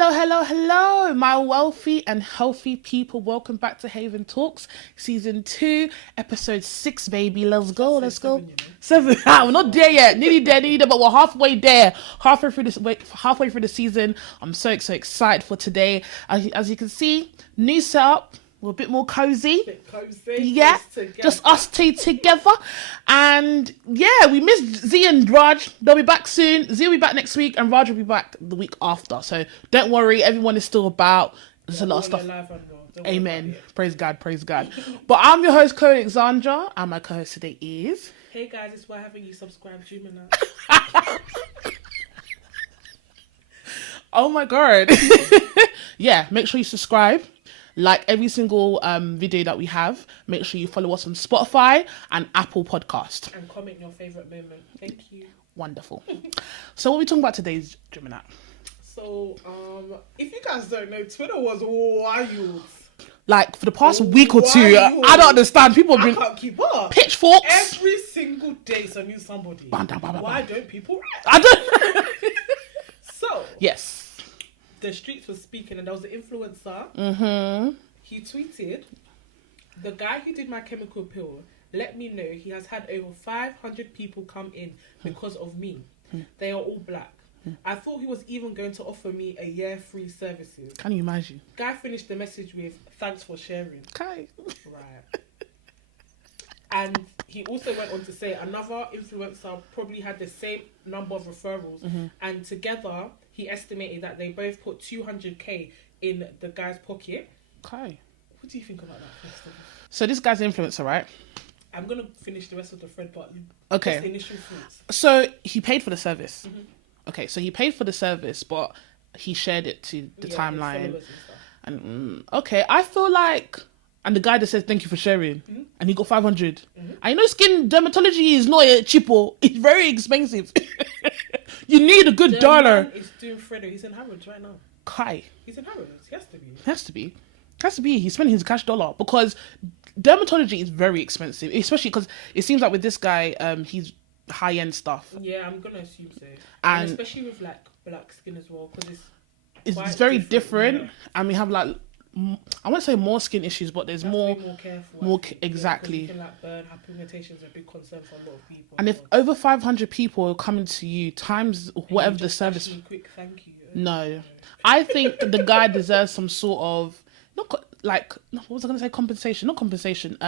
Hello, hello, hello, my wealthy and healthy people. Welcome back to Haven Talks, Season 2, Episode 6, baby. Let's go, let's go. 7. We're not there yet. Nearly there, but we're halfway there. Halfway through the season. I'm so excited for today. As you can see, new setup. We're a bit more cozy. Yeah, just us two together. And yeah, we missed Z and Raj. They'll be back soon. Z will be back next week and Raj will be back the week after. So don't worry, everyone is still about. There's a lot of stuff. Amen. Praise God, praise God. But I'm your host, Chloe Alexandra, and my co-host today is... Hey guys, it's why haven't you subscribed to me now? Oh my God. Yeah, make sure you subscribe. Like every single video that we have, make sure you follow us on Spotify and Apple Podcast. And comment your favourite moment. Thank you. Wonderful. So what are we talking about today, Gemini? So, if you guys don't know, Twitter was wild. Like, for the past week or two, I don't understand. People have been... I can't keep up. Pitchforks. Every single day, so new somebody. Why don't people... I don't... So... Yes. The streets were speaking, and there was an influencer. Mm-hmm. He tweeted, "The guy who did my chemical peel let me know he has had over 500 people come in because of me. They are all black. I thought he was even going to offer me a year free services." Can you imagine? Guy finished the message with, "Thanks for sharing." Okay. Right. And he also went on to say another influencer probably had the same number of referrals, and together he estimated that they both put 200k in the guy's pocket. Okay. What do you think about that, first of all? So this guy's an influencer, right? I'm going to finish the rest of the thread, but okay. Just the initial thoughts. So he paid for the service. Mm-hmm. Okay, so he paid for the service, but he shared it to the timeline. And okay, I feel like... And the guy that says thank you for sharing, and he got 500. I know skin dermatology is not a cheapo; it's very expensive. You need a good dollar. Man is doing Fredo. He's in Harrods right now. Kai. He's in Harrods. He has to be. Has to be. He's spending his cash dollar because dermatology is very expensive, especially because it seems like with this guy, he's high end stuff. Yeah, I'm gonna assume so. And especially with like black skin as well, because it's very different. Yeah. And we have like. I won't say more skin issues, but there's more careful. Exactly. You can like burn, hyperpigmentation is a big concern for a lot of people. And if over 500 people are coming to you times whatever the service, quick thank you. No, I think the guy deserves some sort of what was I going to say? Compensation, not compensation.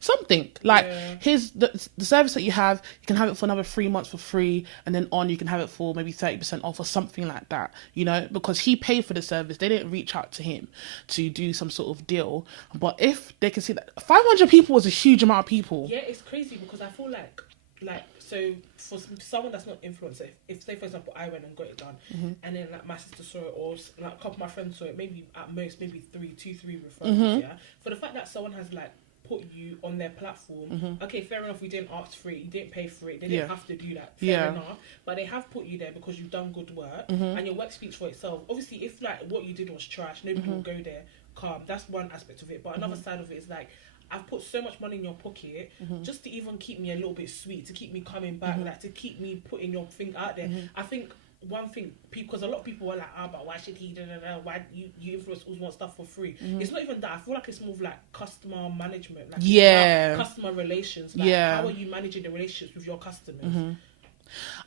Something like the service that you have. You can have it for another 3 months for free, and then you can have it for maybe 30% off or something like that. You know, because he paid for the service. They didn't reach out to him to do some sort of deal. But if they can see that 500 people was a huge amount of people. Yeah, it's crazy because I feel like so for someone that's not influencer, if say for example I went and got it done, and then like my sister saw it or like a couple of my friends saw it, maybe at most maybe 3 referrals, yeah. For the fact that someone has like put you on their platform, okay, fair enough, we didn't ask for it, you didn't pay for it, they didn't have to do that, fair enough, but they have put you there because you've done good work, and your work speaks for itself. Obviously, if like what you did was trash, nobody will go there. Calm, that's one aspect of it, but another side of it is like, I've put so much money in your pocket just to even keep me a little bit sweet, to keep me coming back, like to keep me putting your thing out there. I think one thing, because a lot of people are like, but why should he, why you influence always want stuff for free? It's not even that. I feel like it's more of like customer management, like customer relations. Like how are you managing the relationships with your customers?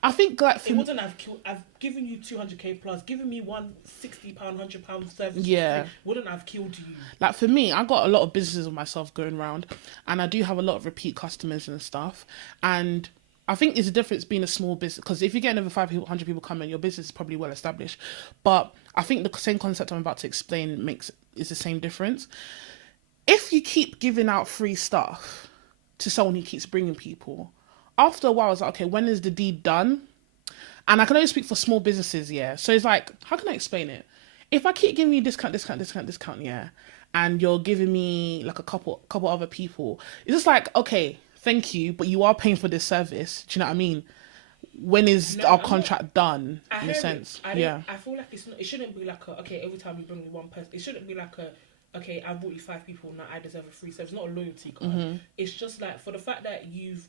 I think like it wouldn't have killed. I've given you 200k plus, giving me £160, £100 service. Yeah, wouldn't have killed you. Like for me, I got a lot of businesses of myself going around, and I do have a lot of repeat customers and stuff. And I think there's a difference being a small business, because if you're getting over 500 people coming, your business is probably well established. But I think the same concept I'm about to explain is the same difference. If you keep giving out free stuff to someone who keeps bringing people, after a while, it's like, okay, when is the deed done? And I can only speak for small businesses, yeah. So it's like, how can I explain it? If I keep giving you discount, yeah, and you're giving me like a couple other people, it's just like, okay, thank you, but you are paying for this service. Do you know what I mean? When is our contract done? In a sense, I feel like it shouldn't be like every time you bring me one person, it shouldn't be like okay, I brought you 5 people, now I deserve a free service. It's not a loyalty card. It's just like for the fact that you've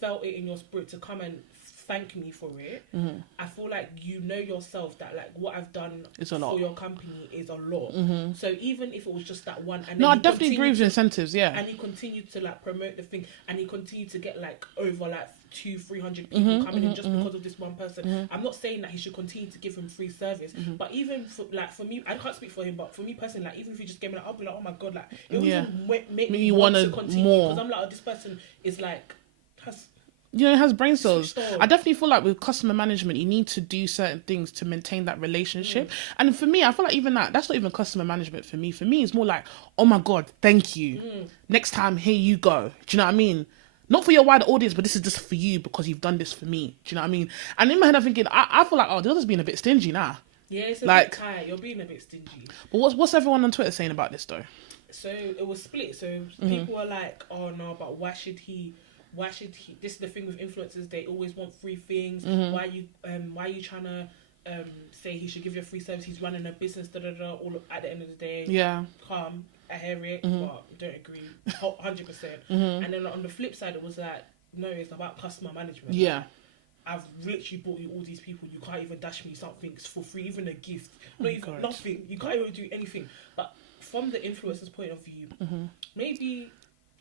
felt it in your spirit to come and thank me for it. I feel like you know yourself that like what I've done It's a lot. for your company is a lot. So even if it was just that one, and No, then I definitely agree with incentives. Yeah. and he continued to like promote the thing, and he continued to get like over like 200-300 people coming in just because of this one person. I'm not saying that he should continue to give him free service, but even for, like for me, I can't speak for him, but for me personally, like even if he just gave me like, I'll be like, oh my god, like it would even make me want to continue more, because I'm like, oh, this person is like has. You know, it has brain cells. Switched on. I definitely feel like with customer management, you need to do certain things to maintain that relationship. And for me, I feel like even that's not even customer management for me. For me, it's more like, oh my God, thank you. Next time, here you go. Do you know what I mean? Not for your wider audience, but this is just for you because you've done this for me. Do you know what I mean? And in my head, I'm thinking, I feel like, oh, they're just being a bit stingy now. Yeah, it's a like, bit tight. You're being a bit stingy. But what's everyone on Twitter saying about this though? So it was split. So people were like, oh no, but why should he? This is the thing with influencers, they always want free things. Why are you trying to say he should give you a free service? He's running a business, all at the end of the day. Yeah. Calm, I hear it, but don't agree 100%. And then on the flip side, it was like, no, it's about customer management. Yeah. I've literally bought you all these people, you can't even dash me something for free, even a gift. Not even nothing. You can't even do anything. But from the influencer's point of view, maybe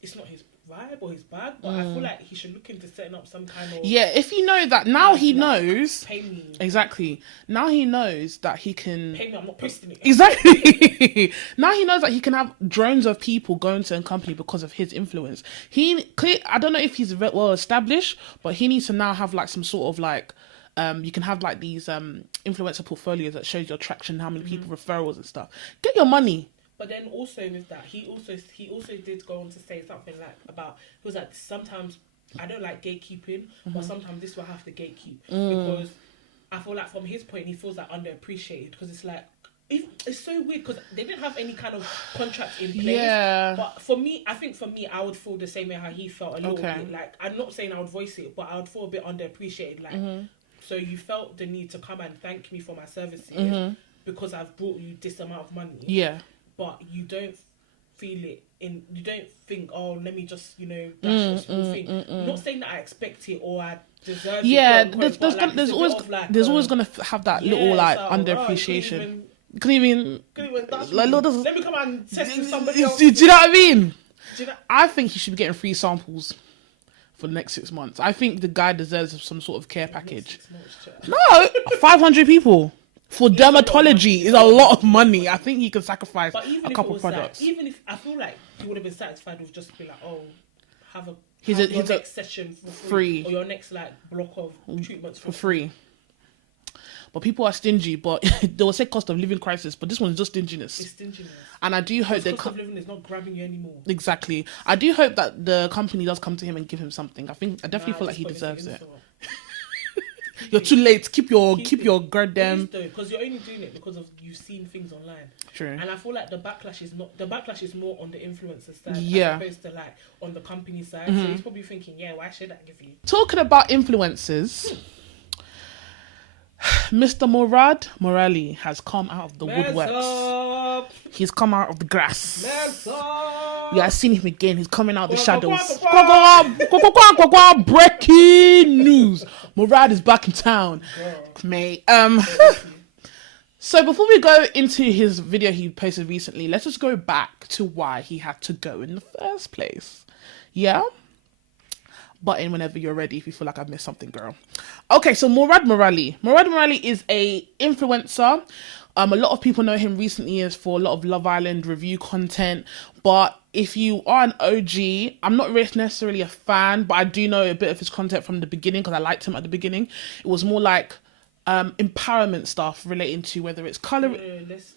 it's not his vibe or his bag, but I feel like he should look into setting up some kind of if you know that now he knows pay me. Exactly. Now he knows that he can Pay me, I'm not posting it. Exactly. Now he knows that he can have drones of people going to a company because of his influence. I don't know if he's well established, but he needs to now have like some sort of like you can have like these influencer portfolios that shows your traction, how many people, referrals and stuff. Get your money. But then also with that, he also did go on to say something like about, he was like, sometimes I don't like gatekeeping, but sometimes this will have to gatekeep because I feel like from his point he feels like underappreciated because it's like it's so weird because they didn't have any kind of contract in place. Yeah. But I think for me, I would feel the same way how he felt a little bit. Like, I'm not saying I would voice it, but I would feel a bit underappreciated. Like, so you felt the need to come and thank me for my services because I've brought you this amount of money. Yeah. But you don't feel it you don't think, oh, let me just, dash a small thing. I'm not saying that I expect it or I deserve it. Yeah, there's always gonna have that little like underappreciation. Couldn't even like, let me come and test with somebody else. Do you know what I mean? I think he should be getting free samples for the next 6 months. I think the guy deserves some sort of care package. No, 500 people. For dermatology is a lot of money. I think he could sacrifice a couple products. Like, even if I feel like he would have been satisfied with just be like, oh, have a next session for free, or your next like block of treatments for free. But people are stingy. But they will say cost of living crisis. But this one is just stinginess. It's stinginess. And I do hope cost of living is not grabbing you anymore. Exactly. I do hope that the company does come to him and give him something. I definitely feel like he deserves it. You're too late. Keep your goddamn. Because you're only doing it because of you've seen things online. True. And I feel like the backlash is more on the influencer side as opposed to like on the company side. So he's probably thinking, why should I give you? Talking about influencers, Mr. Murad Murali has come out of the woodworks. He's come out of the grass. You have seen him again. He's coming out of the shadows. Breaking news. Murad is back in town. Mate. So before we go into his video he posted recently, let's just go back to why he had to go in the first place. Yeah? Button whenever you're ready if you feel like I've missed something, girl. Okay, so Murad Murali. Murad Murali is a influencer. A lot of people know him recently as for a lot of Love Island review content. But if you are an OG, I'm not really necessarily a fan, but I do know a bit of his content from the beginning because I liked him at the beginning. It was more like empowerment stuff relating to whether it's color. Let's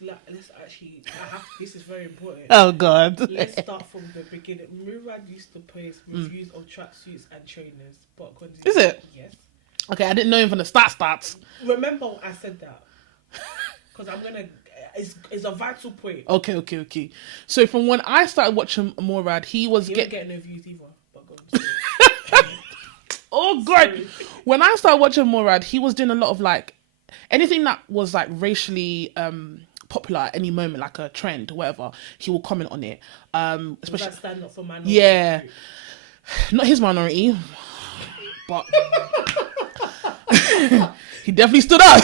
actually. This is very important. Oh God. Let's start from the beginning. Murad used to post reviews of tracksuits and trainers, but is it? Yes. Okay, I didn't know him from the starts. Remember I said that because I'm gonna. It's a vital point. Okay. So from when I started watching Murad, he was getting no views either. But God. Oh God! Sorry. When I started watching Murad, he was doing a lot of like anything that was like racially popular at any moment, like a trend, whatever. He will comment on it. Especially stand up for minority. Yeah, not his minority, but He definitely stood up.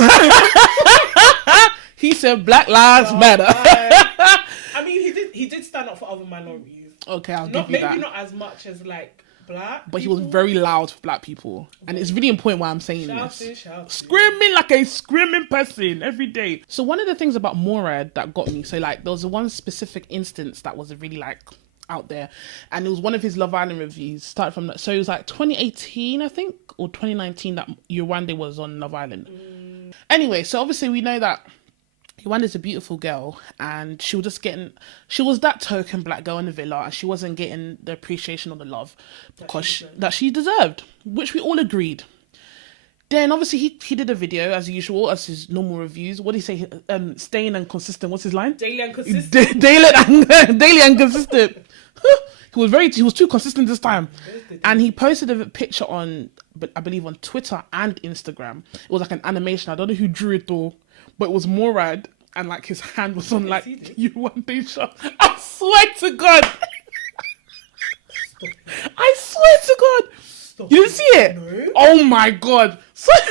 He said Black Lives Matter. I mean, he did stand up for other minorities. Okay, I'll Not give you that. maybe not as much as like black, But he people. was very loud for black people. And it's really important why I'm saying this. Shouting. Screaming like a screaming person every day. So one of the things about Murad that got me, so like there was one specific instance that was really like out there, and it was one of his Love Island reviews. Started from that, so it was like 2018, I think, or 2019 that Yewande was on Love Island. Anyway, so obviously we know that Yowanda's a beautiful girl, and she was that token black girl in the villa, and she wasn't getting the appreciation or the love that she deserved, which we all agreed. Then obviously he did a video as usual, as his normal reviews. What did he say? Staying and consistent. What's his line? Daily and consistent. Daily and consistent. He was too consistent this time. And he posted a picture on, I believe on Twitter and Instagram. It was like an animation. I don't know who drew it all, but it was Murad, and like his hand was on like Yewande shot. I swear to God. I swear to God. You didn't see it? No. Oh my God.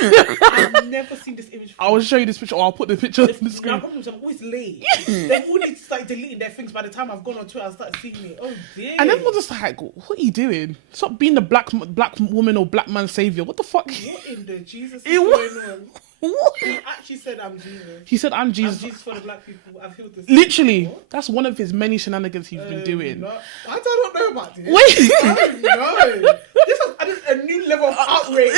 I've never seen this image before. I will show you this picture, or I'll put the picture on the My screen. problem is I'm always late. They all need to start deleting their things. By the time I've gone on Twitter, I'll start seeing it. Oh dear. And everyone's just like, what are you doing? Stop being the black woman or black man savior. What the fuck? What in the Jesus is It going on? What? He actually said, I'm Jesus. He said, I'm Jesus. I'm Jesus for the black people. I've healed this. Literally, What? that's one of his many shenanigans he's been doing. No, I don't know about this. Wait. I don't know. This is a new level of outrage.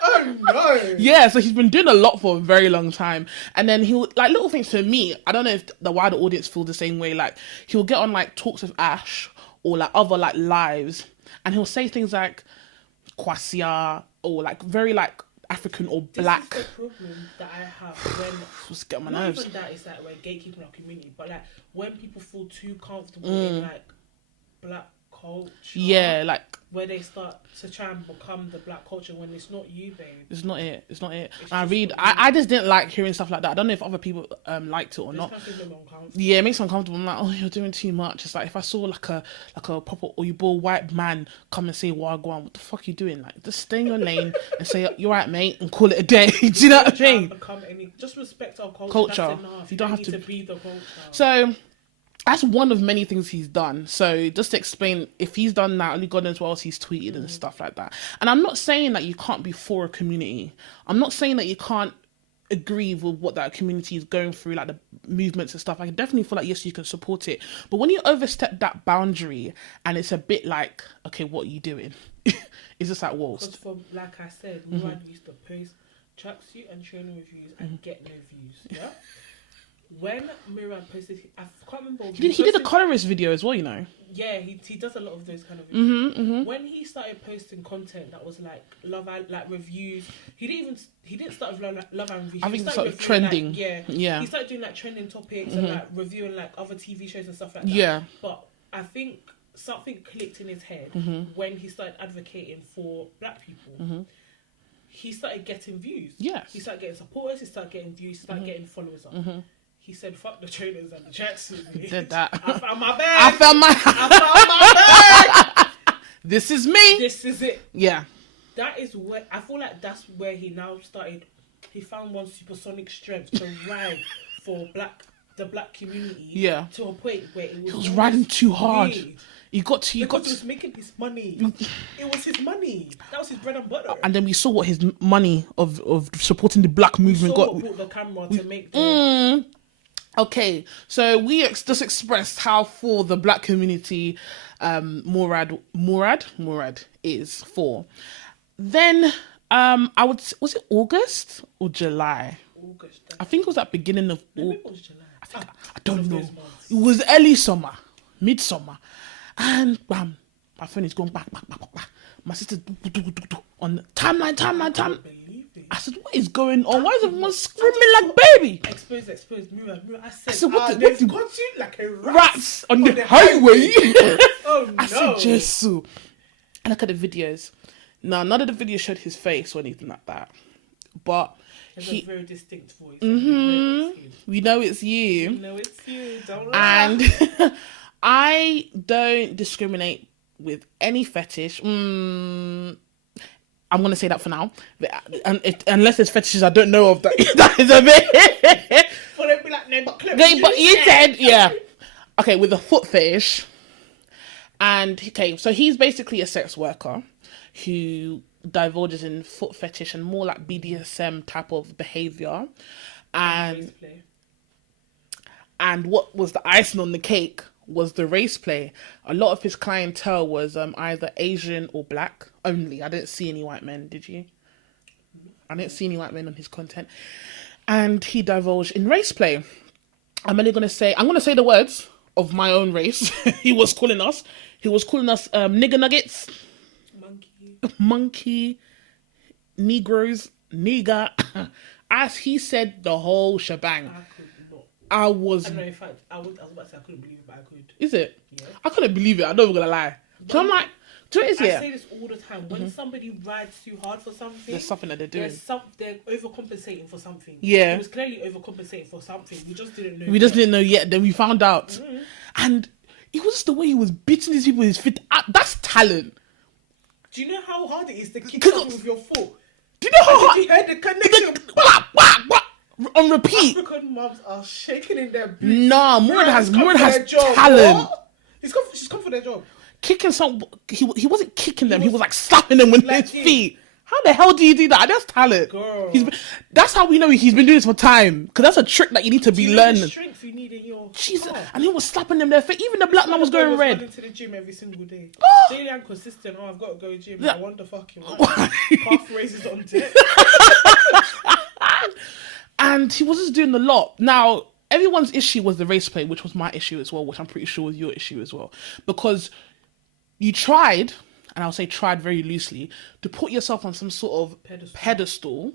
Oh no. Yeah, so he's been doing a lot for a very long time. And then he'll, like, little things for me, I don't know if the wider audience feel the same way. Like, he'll get on, like, Talks with Ash or, like, other, like, lives. And he'll say things like, Kwasia, or, like, very, like, African or black. This is the problem that I have when Just get on my not nerves. even that is like we're gatekeeping our community, but like when people feel too comfortable in like black culture. Yeah, like, where they start to try and become the black culture when it's not you, babe. it's not it. It's not it. It's I just didn't like hearing stuff like that. I don't know if other people liked it or not. Yeah, it makes me uncomfortable. I'm like, oh, you're doing too much. It's like if I saw like a proper Oyibo white man come and say Wagwan, what the fuck are you doing? Like, just stay in your lane and say you're right, mate, and call it a day. Do you know what I mean? Just respect our culture. Culture. That's enough. You don't have need to be the culture. So that's one of many things he's done. So just to explain, if he's done that, only God knows what else he's tweeted and stuff like that. And I'm not saying that you can't be for a community. I'm not saying that you can't agree with what that community is going through, like the movements and stuff. I definitely feel like, yes, you can support it. But when you overstep that boundary and it's a bit like, okay, what are you doing? It's just like, whoa. Because from, like I said, Murad used to post tracksuit and training reviews and get no views. Yeah? When Murad posted, I can't remember. He did a colorist video as well, you know. Yeah, he does a lot of those kind of videos. When he started posting content that was like like reviews, he didn't start with Love and reviews. I think he it's sort of reviewing, trending. Like, Yeah. He started doing like trending topics and like reviewing like other TV shows and stuff like that. Yeah. But I think something clicked in his head when he started advocating for black people. He started getting views. Yes. He started getting supporters. He started getting views. He started getting followers up. He said, "Fuck the trainers and the tracksuit." He did that. I found my bag. I found my bag. This is me. This is it. Yeah. That is where I feel like that's where he now started. He found one supersonic strength to ride for the black community. Yeah. To a point where it was riding too hard. weird. He was making his money. It was his money. That was his bread and butter. And then we saw what his money of supporting the black movement got. What brought the camera to make the... Okay, so we just expressed how for the black community Murad is for. Then was it August or July? August. I think it was at beginning of Maybe it was July. I don't know. It was early summer, midsummer, and bam, my phone is going back. My sister on the timeline. I said, what is going on? Why is everyone screaming like baby? Expose, Murad. I said, they've got you like a rats on the highway. Oh no. I said, Jesus. And look at the videos. Now, none of the videos showed his face or anything like that. But he has a very distinct voice. We know it's you. We know it's you. Don't lie. And I don't discriminate with any fetish. I'm gonna say that for now. And unless there's fetishes I don't know of, that is a bit. Well, they'd be like, no, but But you said, yeah. Okay, with a foot fetish. And, okay, so he's basically a sex worker who divulges in foot fetish and more like BDSM type of behaviour. And what was the icing on the cake was the race play. A lot of his clientele was either Asian or black only. I didn't see any white men, did you? I didn't see any white men on his content. And he divulged in race play. I'm going to say the words of my own race. He was calling us nigger nuggets, monkey, Negroes, nigger. As he said the whole shebang. I don't know, in fact, I was about to say I couldn't believe it, but I could. Is it? Yeah. I couldn't believe it. I'm not even gonna lie. So I'm like, do it is it? I say this all the time. When somebody rides too hard for something, there's something that they're doing. They're overcompensating for something. Yeah. It was clearly overcompensating for something. We just didn't know. Didn't know yet. Then we found out, and it was just the way he was beating these people with his feet. That's talent. Do you know how hard it is to kick something with your foot? Do you know how hard? You heard the connection? On repeat. African mums are shaking in their boots. Nah, Murad has talent. What? She's come for their job. Kicking some, he wasn't kicking them. He was like slapping them with his feet. How the hell do you do that? That's talent. Girl. That's how we know he's been doing this for time. Because that's a trick that you need to be learning. The strength you need in your Jesus. And he was slapping them their feet. Even the black man was going red. Running to the gym every single day. Oh. Daily and consistent. Oh, I've got to go to gym. Yeah. I wonder fucking calf raises on deck. And he was just doing a lot. Now, everyone's issue was the race play, which was my issue as well, which I'm pretty sure was your issue as well. Because you tried, and I'll say tried very loosely, to put yourself on some sort of pedestal.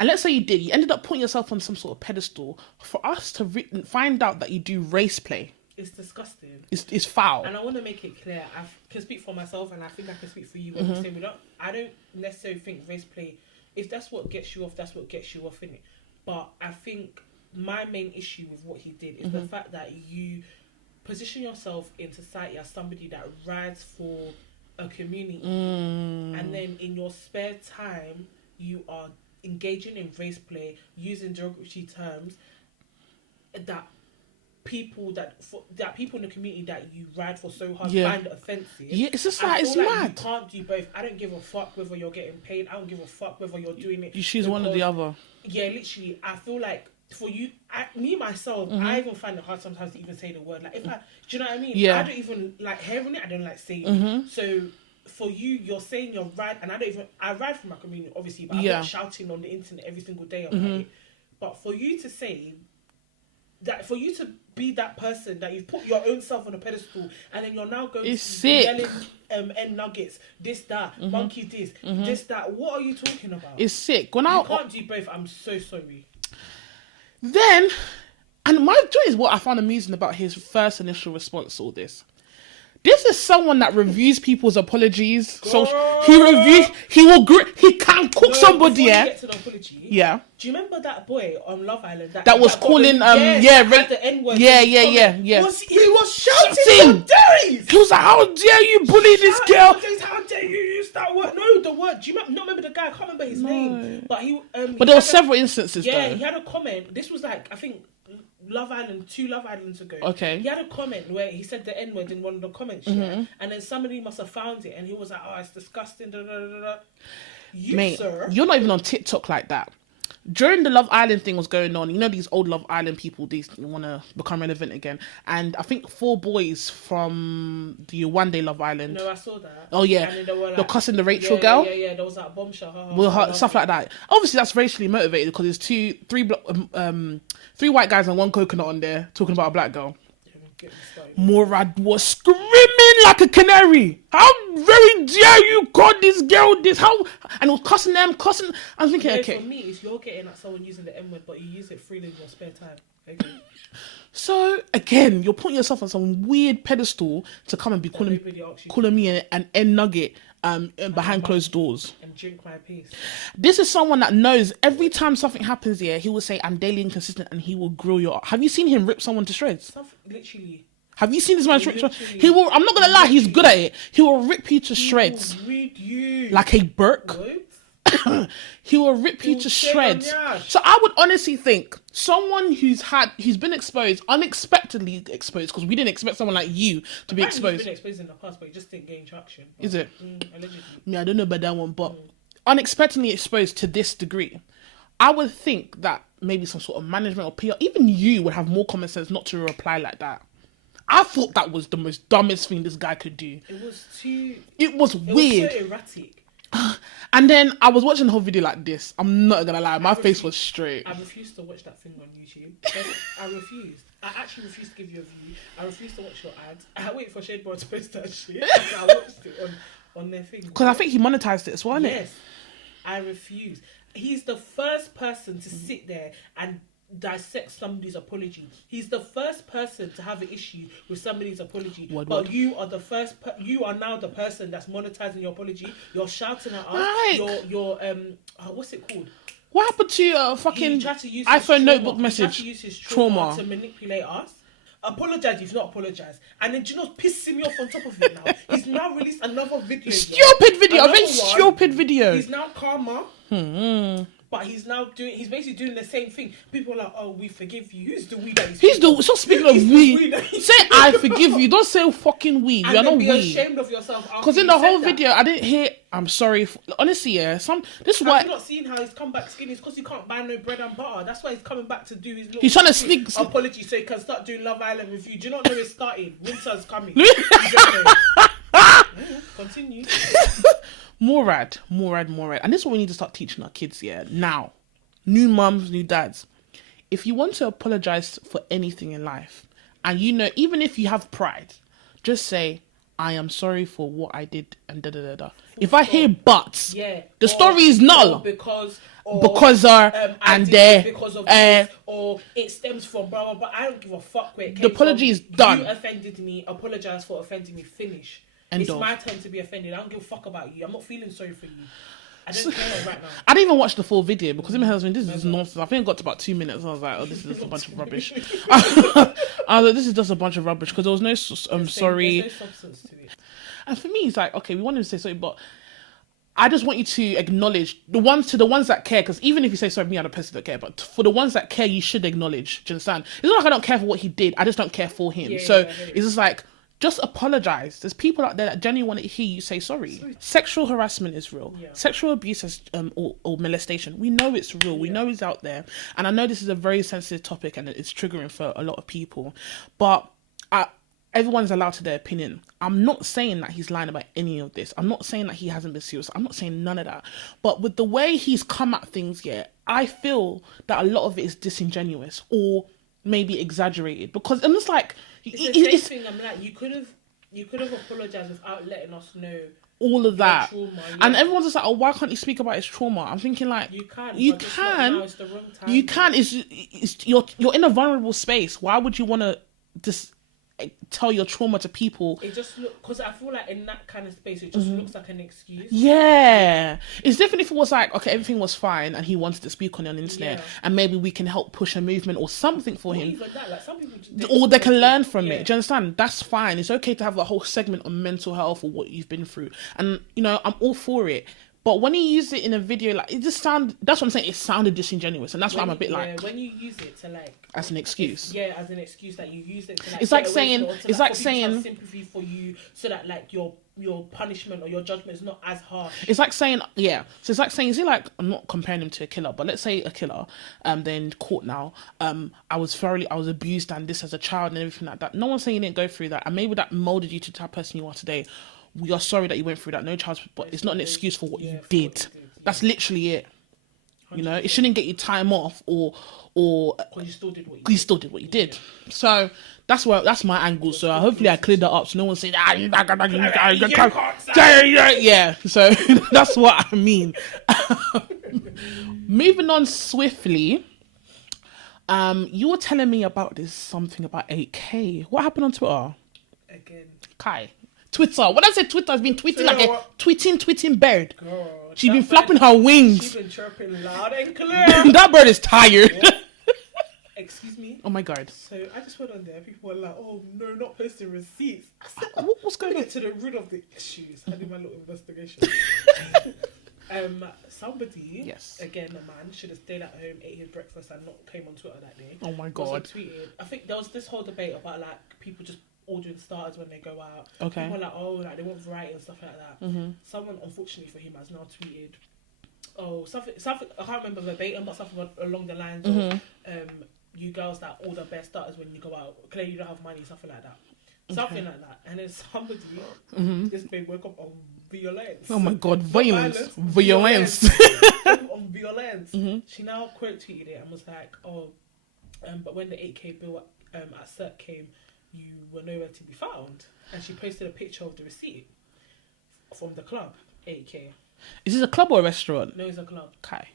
And let's say you did. You ended up putting yourself on some sort of pedestal for us to find out that you do race play. It's disgusting. It's foul. And I want to make it clear. I can speak for myself, and I think I can speak for you when you say I don't necessarily think race play, if that's what gets you off, that's what gets you off, innit? But I think my main issue with what he did is the fact that you position yourself in society as somebody that rides for a community, and then in your spare time you are engaging in race play, using derogatory terms that people in the community that you ride for so hard find offensive. Yeah, it's just like, it's mad. You can't do both. I don't give a fuck whether you're getting paid. I don't give a fuck whether you're doing it. You choose one or the other. Yeah, literally. I feel like for you, myself, I even find it hard sometimes to even say the word. Like, do you know what I mean? Yeah. I don't even like hearing it. I don't like saying it. So for you, you're saying you're ride, and I ride for my community, obviously, but I'm not shouting on the internet every single day about it. But for you to say that, for you to be that person that you've put your own self on a pedestal, and then you're now going to yelling end nuggets, this, that, monkey this, this, that. What are you talking about? It's sick. You can't do both. I'm so sorry. Then, and my joy is what I found amusing about his first initial response to all this. This is someone that reviews people's apologies. Girl. So he can cook somebody. Get to the apology, yeah. Do you remember that boy on Love Island that was calling the N-word? Yeah. He was shouting for days. He was like, "How dare you bully this girl? How dare you use that word?" No, the word. Do you remember the guy? I can't remember his name, but he. But there were several instances. Yeah, though. He had a comment. This was like, I think, Love Island, 2 Love Islands ago. Okay. He had a comment where he said the N-word in one of the comments, and then somebody must have found it, and he was like, "Oh, it's disgusting." Da, da, da, da. Mate, sir, you're not even on TikTok like that. During the Love Island thing was going on, you know, these old Love Island people, these want to become relevant again. And I think 4 boys from the One Day Love Island. No, I saw that. Oh, yeah. And they were like, they're cussing the Rachel girl. Yeah. There was that bombshell. Stuff like that. Obviously, that's racially motivated because there's 3 white guys and 1 coconut on there talking about a black girl. Murad was screaming like a canary. How very dare you call this girl this? How? And it was cussing them. I was thinking, okay. For me, it's you're getting at someone using the N-word, but you use it freely in your spare time. Okay. So again, you're putting yourself on some weird pedestal to come and be calling me an N nugget behind closed doors. And drink my piece. This is someone that knows every time something happens here, he will say, "I'm daily inconsistent," and he will grill you up. Have you seen him rip someone to shreds? Literally. Have you seen this man? Literally. He will. I'm not gonna lie. He's good at it. He will rip you to shreds. He will read you like a Burke. What? He will rip you to shreds. So I would honestly think someone who's been exposed, unexpectedly exposed, because we didn't expect someone like you to be exposed. He's been exposed in the past, but he just didn't gain traction. Is it? Allegedly. Yeah, I don't know about that one, but unexpectedly exposed to this degree, I would think that maybe some sort of management or PR, even you would have more common sense not to reply like that. I thought that was the most dumbest thing this guy could do. It was too... It was weird. It was so erratic. And then I was watching the whole video like this. I'm not gonna lie, my face was straight. I refused to watch that thing on YouTube. I refused. I actually refused to give you a view. I refused to watch your ads. I wait for Shadebar to post that shit. I watched it on their thing. Because I think he monetized it as well, innit? Yes. I refuse. He's the first person to sit there and dissect somebody's apology. He's the first person to have an issue with somebody's apology. But you are the first. You are now the person that's monetizing your apology. You're shouting at us. Like, You're what's it called? What happened to fucking iPhone trauma. Notebook message? He tried to use his trauma to manipulate us. Apologise, you've not apologised. And then do you know what's pissing me off on top of it now? He's now released another video. Stupid video. A very stupid video. He's now calmer. But he's basically doing the same thing. People are like, oh, we forgive you. Who's the we that he's stop speaking of we. Say I forgive you. Don't say fucking we. You are not we. Ashamed of yourself. Because in the whole video, I didn't hear, I'm sorry. Honestly, yeah. This is why. Have you not seen how he's come back skinny? It's because he can't buy no bread and butter. That's why he's coming back to do his little... He's trying to sneak... apology so he can start doing Love Island review. Do you not know it's starting? Winter's coming. Continue. Murad. And this is what we need to start teaching our kids, yeah? Now. New mums, new dads. If you want to apologize for anything in life, and you know, even if you have pride, just say, I am sorry for what I did, and da-da-da-da. If I hear buts, the story is null. Because and there, because of this, or it stems from blah, blah, blah. I don't give a fuck where it came the apology is done. You offended me, apologize for offending me, finish. It's my turn to be offended. I don't give a fuck about you. I'm not feeling sorry for you. I don't care right now. I didn't even watch the full video because in my husband, this is nonsense. I think I got to about 2 minutes and I was like, oh, this is just a bunch of rubbish. I was like, this is just a bunch of rubbish because there was no sorry. There's no substance to it. And for me, it's like, okay, we wanted to say sorry, but I just want you to acknowledge the ones that care, because even if you say sorry, me, I'm a person that care, but for the ones that care, you should acknowledge. Do you understand? It's not like I don't care for what he did. I just don't care for him. It's just like, just apologize. There's people out there that genuinely want to hear you say sorry. Sexual harassment is real. Sexual abuse is, or molestation, we know it's real. We know it's out there. And I know this is a very sensitive topic and it's triggering for a lot of people. But everyone's allowed to their opinion. I'm not saying that he's lying about any of this. I'm not saying that he hasn't been serious. I'm not saying none of that. But with the way he's come at things, I feel that a lot of it is disingenuous or maybe exaggerated. Because I'm just like... It's the same thing. I'm like, you could have apologized without letting us know all of that. Trauma, and everyone's just like, oh, why can't you speak about his trauma? I'm thinking like, you can. It's the wrong time. You can. It's you're in a vulnerable space. Why would you want to just tell your trauma to people? It just because I feel like in that kind of space, it just looks like an excuse. Yeah, it's different if it was like, okay, everything was fine and he wanted to speak on the internet, and maybe we can help push a movement or something for him. Even that, like some people, or they can learn from it. Do you understand? That's fine. It's okay to have a whole segment on mental health or what you've been through, and I'm all for it. But when he used it in a video, like, it just that's what I'm saying, it sounded disingenuous, and that's why I'm a bit like... when you use it to, like... As an excuse. As an excuse that you use it to, like... It's like saying... sympathy for you, so that, like, your punishment or your judgment is not as harsh. It's like saying... Yeah. So it's like saying... Is it like... I'm not comparing him to a killer, but let's say a killer, then caught now, I was abused and this as a child and everything like that. No one's saying you didn't go through that, and maybe that molded you to the type of person you are today. We are sorry that you went through that. No child, but it's not an excuse for what you did. That's literally it. 100%. You know, it shouldn't get you time off or because you still did what you did. So that's my angle. So hopefully I cleared that up so no one says yeah. So that's what I mean. Moving on swiftly. You were telling me about something about 8K. What happened on Twitter? Again. Kai. Twitter. When I say Twitter, has been tweeting like a tweeting bird. Girl, she's been flapping her wings. She's been chirping loud and clear. That bird is tired. excuse me. Oh my God. So I just went on there. People were like, "Oh no, not posting receipts." I said, What's going on? Get to the root of the issues. I did my little investigation. Somebody, Yes. again, a man, should have stayed at home, ate his breakfast, and not came on Twitter that day. Oh my Because God. he tweeted. I think there was this whole debate about like people just ordering starters when they go out. Okay. People were like, oh, like they want variety and stuff like that. Mm-hmm. Someone, unfortunately for him, has now tweeted, oh, something. I can't remember verbatim, but something along the lines of, you girls that order best starters when you go out. Clearly, you don't have money, something like that. Something like that. And then somebody, this babe woke up on violence. Oh my God, Not violence. On violence. She now quote tweeted it and was like, oh, but when the 8K bill at CERT came, you were nowhere to be found. And she posted a picture of the receipt from the club, 8K. Is this a club or a restaurant? No, it's a club. Okay.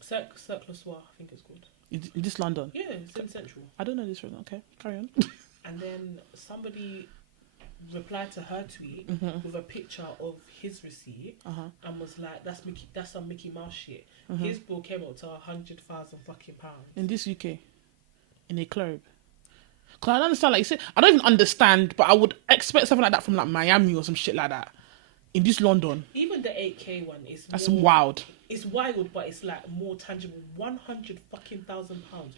Cirque Le Soir, I think it's called. Is this London? Yeah, it's in Central. I don't know this one. Okay, carry on. And then somebody replied to her tweet with a picture of his receipt and was like, "That's some Mickey Mouse shit." His bill came up to 100,000 fucking pounds In this UK, in a club. Cause I don't understand. Like you said, I don't even understand. But I would expect something like that from like Miami or some shit like that. In this London, even the 8K one is that's more, wild. It's wild, but it's like more tangible. 100,000 pounds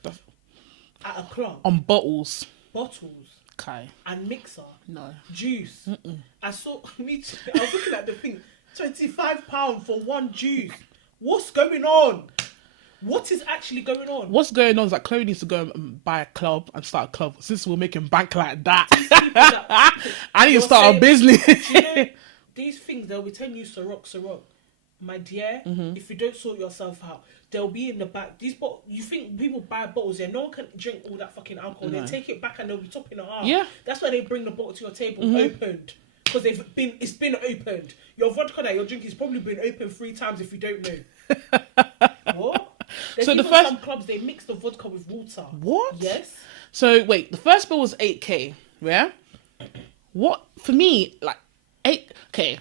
at a club On bottles. bottles. Okay. And mixer. No. Juice. I saw me too. I was looking at the thing. £25 for one juice. What's going on? What is actually going on? What's going on is that Chloe needs to go and buy a club and start a club. Since we're making bank like that, I need to start a business. You know, these things, they'll be telling you, Ciroc. My dear, if you don't sort yourself out, they'll be in the back. You think people buy bottles, no one can drink all that fucking alcohol. No. They take it back and they'll be topping it up. Yeah. That's why they bring the bottle to your table opened. Because it's been opened. Your vodka that you're drinking has probably been opened 3 times if you don't know. What? There's So the even first- some clubs, they mix the vodka with water. What? Yes. So wait, the first bill was 8K. Yeah. What for me? Like 8K.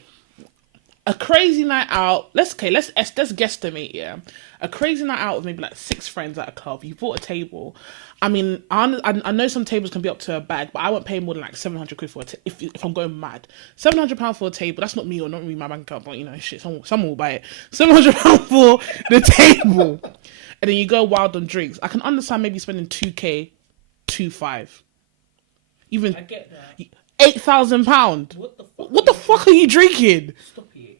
A crazy night out. Let's guesstimate. Yeah, a crazy night out with maybe like 6 friends at a club. You bought a table. I mean, I know some tables can be up to a bag, but I won't pay more than like 700 quid for if I'm going mad. £700 for a table. That's not me or not really my bank account, but you know, shit, someone will buy it. £700 for the table, and then you go wild on drinks. I can understand maybe spending 2K, 2.5, even I get that. £8,000. What the fuck are you drinking? Stop it.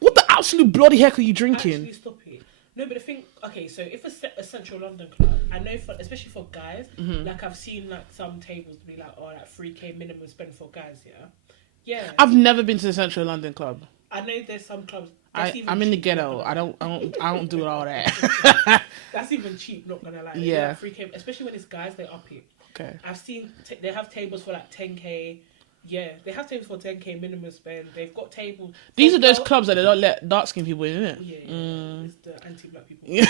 What the absolute bloody heck are you drinking? Actually, stop it. No, but the thing, okay, so if a central London club, I know, especially for guys, like I've seen like some tables be like, oh, like 3K minimum spend for guys, yeah? Yeah. I've never been to the Central London club. I know there's some clubs. I'm in the ghetto. I don't do all that. That's even cheap, not gonna lie. Yeah. Like 3K, especially when it's guys, they up it. Okay. I've seen they have tables for like 10K. Yeah, they have tables for 10K minimum spend. They've got tables. These are those clubs that they don't let dark skinned people in, isn't it? Yeah. It's the anti-black people. Yeah.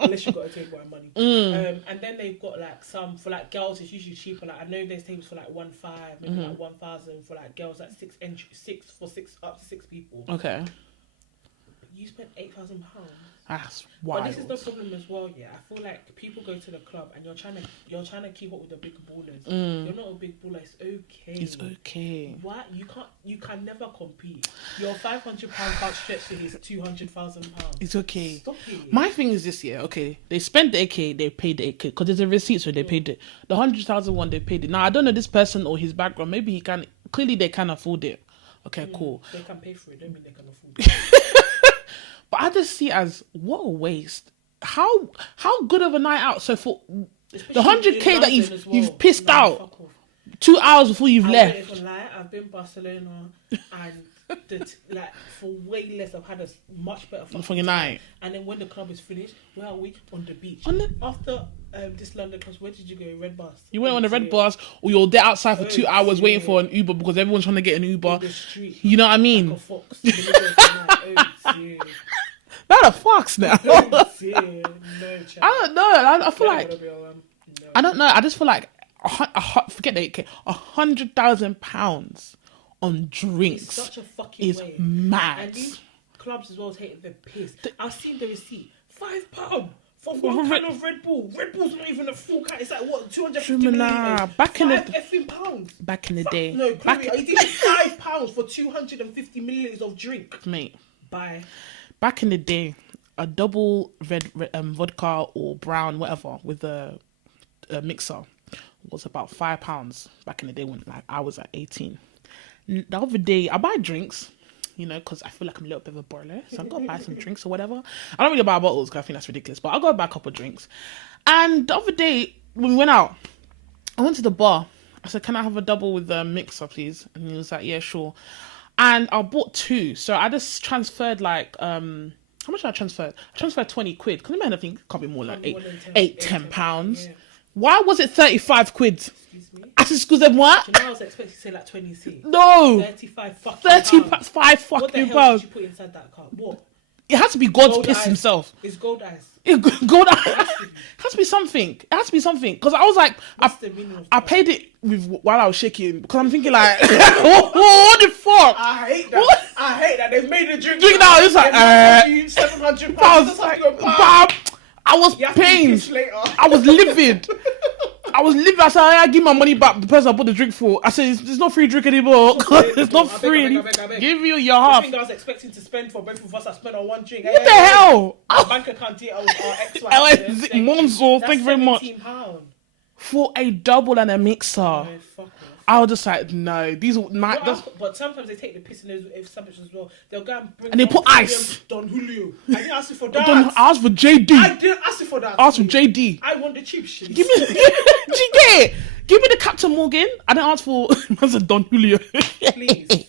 Unless you've got a table and money. And then they've got like some for like girls. It's usually cheaper. Like I know there's tables for like 1.5, maybe like 1,000 for like girls. Like six up to 6 people. Okay. You spent £8,000. That's wild. But this is the problem as well. Yeah, I feel like people go to the club and you're trying to keep up with the big ballers. You're not a big baller. It's okay. It's okay. Why you can never compete. Your £500 can't stretch to his £200,000. It's okay. Stop it. My thing is this year. Okay, they spent the 8K, they paid the 8K because there's a receipt, so they paid it. The 100,000 one, they paid it. Now I don't know this person or his background. Maybe he can. Clearly, they can afford it. Okay, cool. They can pay for it. Don't mean they can afford it. But I just see it as what a waste. How good of a night out? So for the 100K that you've pissed out 2 hours before you've left. I won't even lie, I've been Barcelona and like for way less. I've had a much better fucking night. And then when the club is finished, where are we? On the beach. After this London club, where did you go? Red Bus. You went on the Red Bus, or you're there outside for 2 hours waiting for an Uber because everyone's trying to get an Uber. On the street, you know what I mean? like a fox. In the middle of the night. Oh dear. Not a fox now. Oh dear. No, child. I don't know. I feel like no. I don't know. I just feel like forget the 8K. £100,000 on drinks. It's such a fucking is way. mad. And these clubs as well take the piss. I've seen the receipt. £5 For one can of Red Bull. Red Bull's not even a full can. It's like what, 250 milliliters. Back in £5 the effing pounds. back in the day. No, Chloe, are you taking £5 for 250 milliliters of drink? Mate. Bye. Back in the day, a double red vodka or brown, whatever, with a mixer was about £5 back in the day when like I was at 18. The other day, I buy drinks, you know, because I feel like I'm a little bit of a boiler, so I'm gonna buy some drinks or whatever. I don't really buy bottles because I think that's ridiculous, but I'll go buy a couple of drinks. And the other day when we went out, I went to the bar. I said, "Can I have a double with the mixer, please?" And he was like, "Yeah, sure." And I bought 2, so I just transferred like how much did I transfer? I transferred 20 quid. Because I think it can't be more like £10. Yeah. Why was it 35 quid? Excuse me? Excusez-moi? Do you know I was expecting to say like 20c? No! 35 fucking 35 pounds. fucking What the hell pounds. did you put inside that cup? What? It has to be God's Gold piss ice. himself. It's gold ice. Gold ice. It has to be something. It has to be something. Because I was like, What's the meaning of I that? paid it while I was shaking. Because I'm thinking like, what the fuck? I hate that. What? I hate that. They've made a drink. Drink now, it's like, £700. I was That's like, like, I was you have to be pained. pissed later. I was livid. I said, I give my money back. The person I bought the drink for. I said, it's not free drink anymore. It's not free. I beg. Give you your The half. thing I was expecting to spend for both of us, I spent on one drink. What the hell? Our bank account details are ex-wife. Monzo, thank you very much. £17. For a double and a mixer. No, fuck off. I was just like, no. These are But sometimes they take the piss in those sandwiches as well. They'll go and bring And they put ice. Don Julio. I didn't ask you for that. I asked for JD. I didn't ask you for that. I asked for JD. I want the cheap shit. Give me Give me the Captain Morgan. I didn't ask for that's a Don Julio. Please.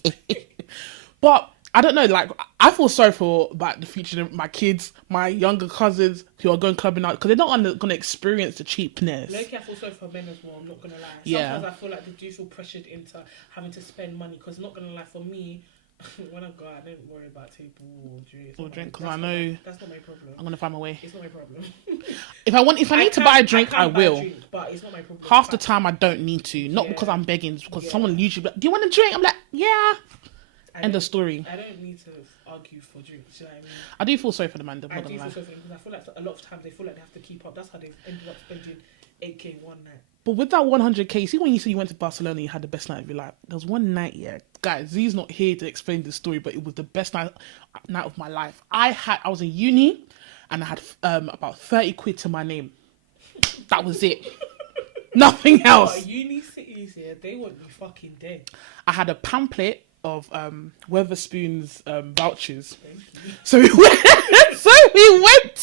But I don't know, like I feel sorry for like the future, my kids, my younger cousins who are going clubbing out because they're not going to experience the cheapness. Low-key, I feel sorry for men as well. I'm not gonna lie. Yeah. Sometimes I feel like they do feel pressured into having to spend money because not gonna lie, for me, when I go out, I don't worry about table or drinks. Or drink because I know that's not my problem. I'm gonna find my way. It's not my problem. If I need to buy a drink, I will. Drink, but it's not my problem. Half the time I don't need to, not because I'm begging, because someone usually be like, "Do you want a drink?" I'm like, "Yeah." End of story. I don't need to argue for drinks. You know what I mean? I do feel sorry for the man. I do feel sorry for them because I feel like a lot of times they feel like they have to keep up. That's how they've ended up spending 8k one night. But with that 100k, see when you said you went to Barcelona, you had the best night of your life. There was one night, yeah, guys. Z's not here to explain the story, but it was the best night of my life. I was in uni, and I had about 30 quid to my name. That was it. Nothing else. But uni cities, yeah, they want you fucking dead. I had a pamphlet of Weatherspoon's vouchers. So we went.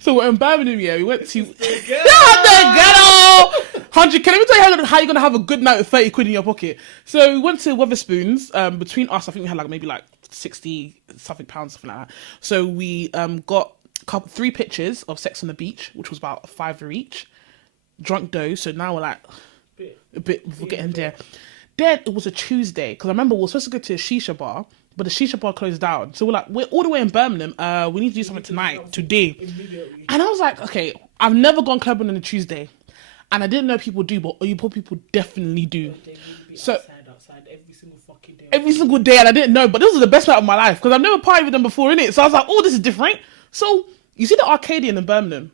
So we're in Birmingham. Yeah, we went to the ghetto. 100. Can I tell you how you're gonna have a good night with 30 quid in your pocket? So we went to Weatherspoon's. Between us, I think we had like maybe like 60 something pounds, something like that. So we got 3 pictures of Sex on the Beach, which was about £5 each. Drunk dough. So now we're like a bit. We're getting there. Then it was a Tuesday because I remember we were supposed to go to a shisha bar, but the shisha bar closed down. So we're all the way in Birmingham. We need to do something today. And I was like, okay, I've never gone clubbing on a Tuesday, and I didn't know people do, but people definitely do. So outside every single fucking day. Every single day, and I didn't know, but this was the best night of my life because I've never partied with them before, innit? So I was like, oh, this is different. So you see the Arcadian in Birmingham.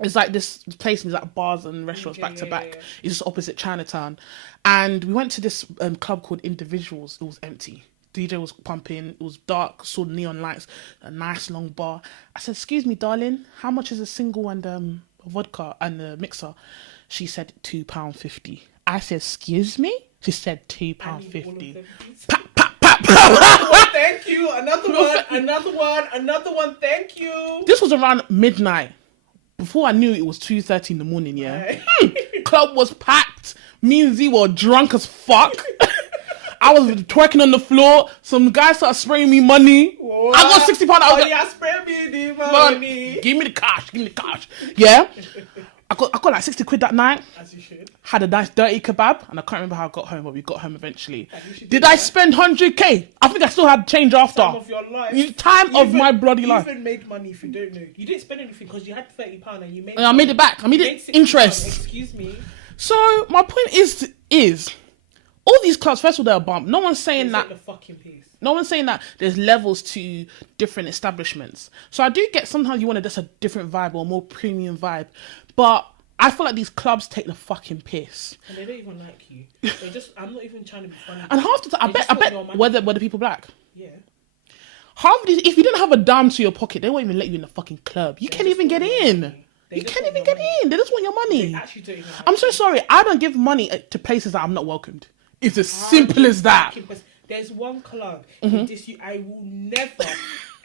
It's like this place, and there's like bars and restaurants back to back. It's just opposite Chinatown. And we went to this club called Individuals. It was empty. DJ was pumping. It was dark. Saw neon lights. A nice long bar. I said, "Excuse me, darling. How much is a single and a vodka and a mixer?" She said £2.50. I said, "Excuse me?" She said £2.50. Pap, pap, pap. Thank you. Another one. Thank you. This was around midnight. Before I knew it was 2:30 in the morning, yeah. Club was packed. Me and Z were drunk as fuck. I was twerking on the floor. Some guys started spraying me money. What? I got £60. Spray me the money. Give me the cash. Yeah. I got like 60 quid that night. As you should. Had a nice dirty kebab, and I can't remember how I got home, but we got home eventually. Did I spend 100k? I think I still had change after. Time of your life. Time of my bloody life. You even made money if you don't know. You didn't spend anything because you had £30 and you made. And I made it back. I made it interest. Excuse me. So my point is, all these clubs, first of all, they're a bump. No one's saying It's that. like the fucking piece. No one's saying that there's levels to different establishments. So I do get sometimes you want just a different vibe or a more premium vibe. But I feel like these clubs take the fucking piss. And they don't even like you. They just, I'm not even trying to be funny. And half the time, I bet were the people black? Yeah. Half of these, if you didn't have a dime to your pocket, they won't even let you in the fucking club. You can't even get in. You can't even get in. They just want your money. They actually don't even I'm so sorry. I don't give money to places that I'm not welcomed. It's as simple as that. There's one club in this I will never.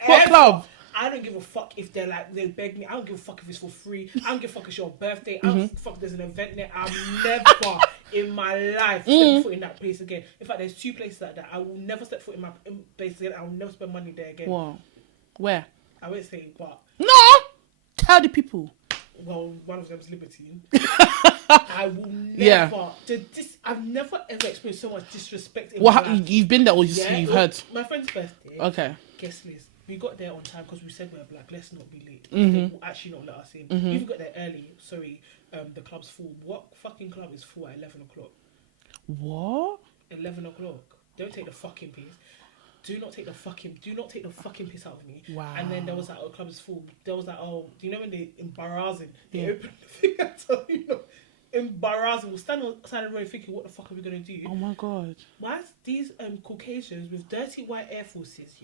What club? I don't give a fuck if they're like, they beg me. I don't give a fuck if it's for free. I don't give a fuck if it's your birthday. I don't give a fuck if there's an event there. I'm never in my life step foot in that place again. In fact, there's 2 places like that. I will never step foot in my place again. I will never spend money there again. What? Where? I won't say, but. No! Tell the people. Well, one of them's Libertine. I will never. I've never ever experienced so much disrespect. You've been there or you've heard? My friend's birthday. Okay. Guest list. We got there on time because we said we're black. Let's not be late. They will actually not let us in. We even got there early. Sorry, the club's full. What fucking club is full at 11 o'clock? What? 11 o'clock. Don't take the fucking piss. Do not take the fucking piss out of me. Wow. And then there was like, oh, club is full. There was like, oh, do you know when they embarrassing? They open the thing and tell you, no, embarrassing. We'll stand on the side of the road thinking, what the fuck are we gonna do? Oh my god. Why is these Caucasians with dirty white Air Forces,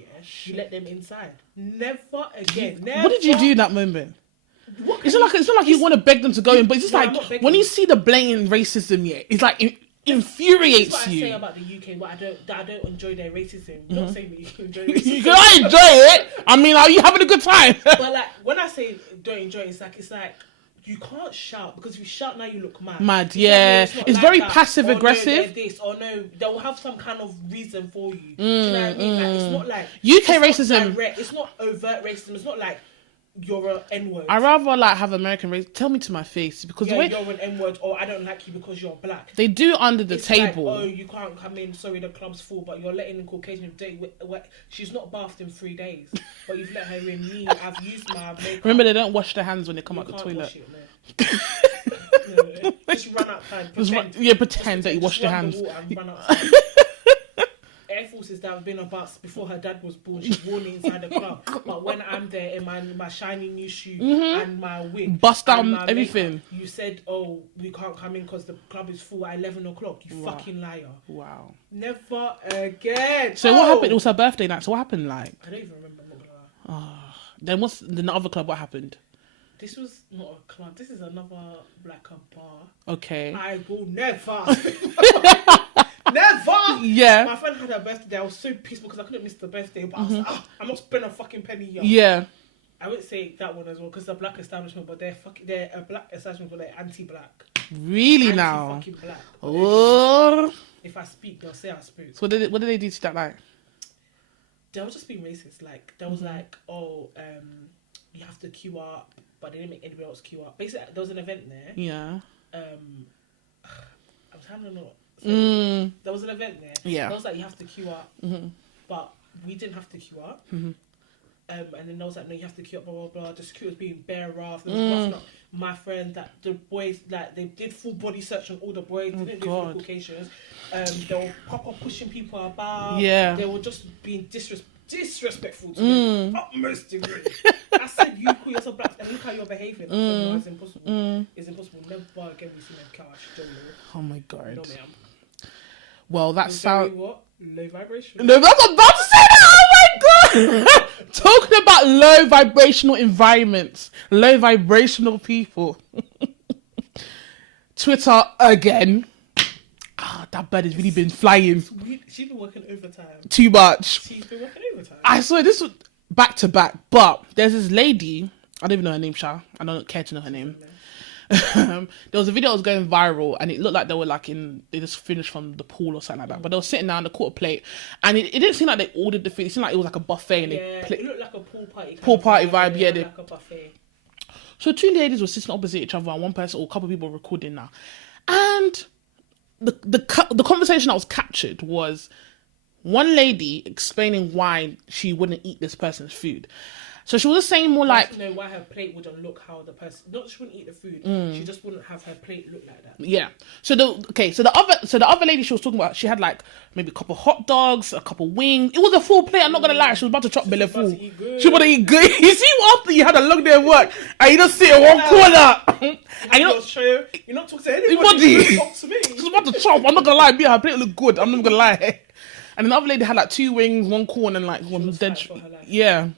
you let them inside? Never again. Never. What did you do in that moment? It's not like you want to beg them to go in, but it's just like when you see the blatant racism, it's like it infuriates That's what you. I say about the UK. I don't enjoy their racism. I'm not saying that you can enjoy racism. You can enjoy it. I mean, are you having a good time? But like when I say don't enjoy it, it's like you can't shout, because if you shout now you look mad. Mad, yeah. It's very passive aggressive. No, this or no, they'll have some kind of reason for you. Do you know what I mean? Like, it's not like UK racism. It's not overt racism. It's not like you're an N-word. I rather like have American race. Tell me to my face, because you're an N-word, or I don't like you because you're black. They do under the table. Like, oh, you can't come in. Sorry, the club's full, but you're letting in Caucasian date. She's not bathed in 3 days, but you've let her in. Me, I've used my makeup. Remember, they don't wash their hands when they come out the toilet. Wash it, no. Just run outside. Pretend that you washed your hands. And run outside. Air Forces that have been about before her dad was born, she's worn it inside the club. But when I'm there in my shiny new shoe and my wig, bust down everything, makeup, you said, oh, we can't come in because the club is full at 11 o'clock. You fucking liar. Wow. Never again. So what happened? It was her birthday night. So what happened? Like, I don't even remember. I'm not gonna lie. Then what's the other club? What happened? This was not a club. This is another black bar. Okay. I will never. Never! Yeah. My friend had her birthday. I was so pissed because I couldn't miss the birthday. But I was like, I'm not spending a fucking penny here. Yeah. I would say that one as well, because it's a black establishment, but they're a black establishment, but they're anti-black. Really now? Anti-fucking black. Oh. If I speak, they'll say I spoke. So what did they do to that night? They were just being racist. Like, there was like, oh, you have to queue up, but they didn't make anybody else queue up. Basically, there was an event there. Yeah. I was having a lot. There was an event there. Yeah. There was like, you have to queue up, but we didn't have to queue up. And then there was like, no, you have to queue up, blah blah blah. The security was being bare rough. There was nothing up. My friend, that the boys, like, they did full body search on all the boys. They didn't do it for the Caucasians. They were proper pushing people about. Yeah. They were just being disrespectful to me. Utmost degree. I said, you call yourself black and look how you're behaving. I said, no, it's impossible. It's impossible. Never again we see them cash. Oh my god. No, ma'am. Well, that sounds... What? Low vibration? No, I was about to say that! Oh my god! Talking about low vibrational environments. Low vibrational people. Twitter again. That bird has really been flying. She's been working overtime. Too much. She's been working overtime. I saw this was back to back, but there's this lady, I don't even know her name, Sha. I don't care to know her name. There was a video that was going viral, and it looked like they were like they just finished from the pool or something like that. But they were sitting down, they caught a plate, and it didn't seem like they ordered the food. It seemed like it was like a buffet. And it looked like a pool party. Pool party vibe, yeah. Like a buffet. So 2 ladies were sitting opposite each other, and one person or a couple of people were recording now, and the conversation that was captured was, one lady explaining why she wouldn't eat this person's food. So she was just saying more like, to know why her plate wouldn't look how the person. Not she wouldn't eat the food. She just wouldn't have her plate look like that. yeah. So the other lady she was talking about, she had like maybe a couple hot dogs, a couple wings. It was a full plate. I'm not gonna lie. She was about to chop belly full. She was about to eat good. You see, after you had a long day of work and you just sit in one corner, and you're not talking to anybody. You talk to me. She was about to chop. I'm not gonna lie. Her plate looked good. I'm not gonna lie. And the other lady had like 2 wings, 1 corn, and like one dead. Yeah.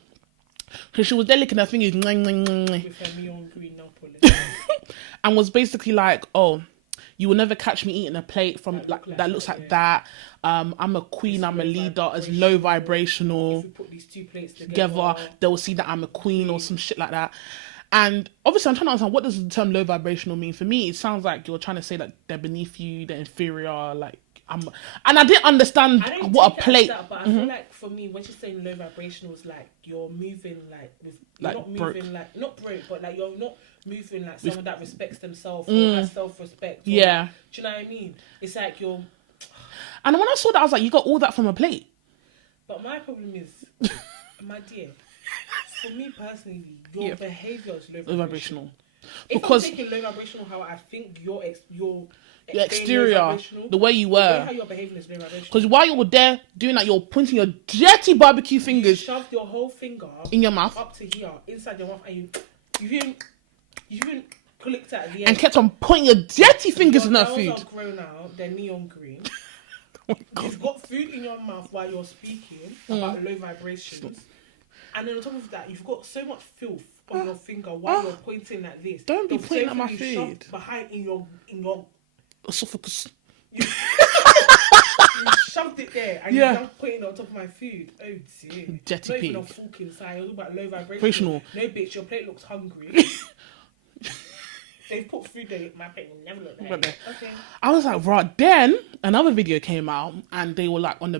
So she was there licking her fingers. With her neon green nail polish. And was basically like, oh, you will never catch me eating a plate from that looks like that. I'm a queen, I'm a leader, it's low vibrational. If we put these 2 plates together, they will see that I'm a queen or some shit like that. And obviously I'm trying to understand, what does the term low vibrational mean? For me, it sounds like you're trying to say that they're beneath you, they're inferior, like and I didn't understand what a plate. But I feel like for me, when she's saying low vibrational, it's like you're moving you're not moving not broke, but like you're not moving like someone that respects themselves or has self-respect. Yeah. Like, do you know what I mean? It's like you're. And when I saw that, I was like, you got all that from a plate. But my problem is, my dear, for me personally, your behaviour is low vibrational. Because if I'm taking low vibrational, how I think your exterior, the way you were, how you're behaving is low vibrational. Because while you were there doing that, you're pointing your dirty barbecue fingers. You shoved your whole finger in your mouth, up to here, inside your mouth, and you even clicked at the end and kept on pointing your dirty fingers in her food. Are grown out, they're neon green. You've got food in your mouth while you're speaking about low vibrations, and then on top of that, you've got so much filth on your finger while you're pointing like this. Don't be pointing at my food. Behind in your esophagus. You shoved it there and you're now putting it on top of my food. Oh dear. Jetty not pig. even a fork inside. You're talking about low vibrational. No bitch, your plate looks hungry. They've put food there. My plate will never look like that. Okay. I was like, right. Then another video came out and they were like on a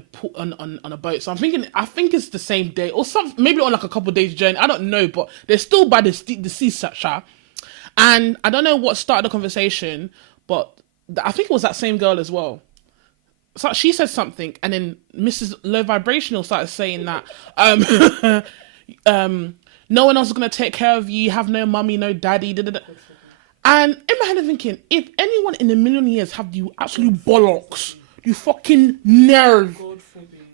boat. So I think it's the same day or maybe on like a couple of days journey. I don't know, but they're still by the sea structure. And I don't know what started the conversation, but I think it was that same girl as well. So she said something, and then Mrs. Low Vibrational started saying that no one else is gonna take care of you. You have no mummy, no daddy. And in my head, I'm thinking, if anyone in a million years have you absolute bollocks, you fucking nerve, God forbid.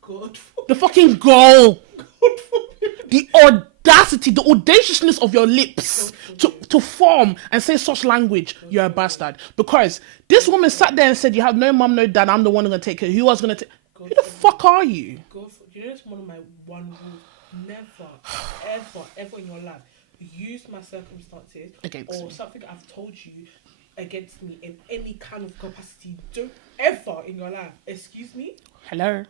God forbid. The fucking goal, God forbid. The audacity, the audaciousness of your lips to form and say such language, you're a bastard. Because this woman sat there and said, you have no mum, no dad, I'm the one who's going to take care. Who else going to take? Who the fuck are you? You know, it's one of my one rules. Never, ever in your life use my circumstances or something I've told you against me in any kind of capacity. Don't ever in your life. Excuse me? Hello?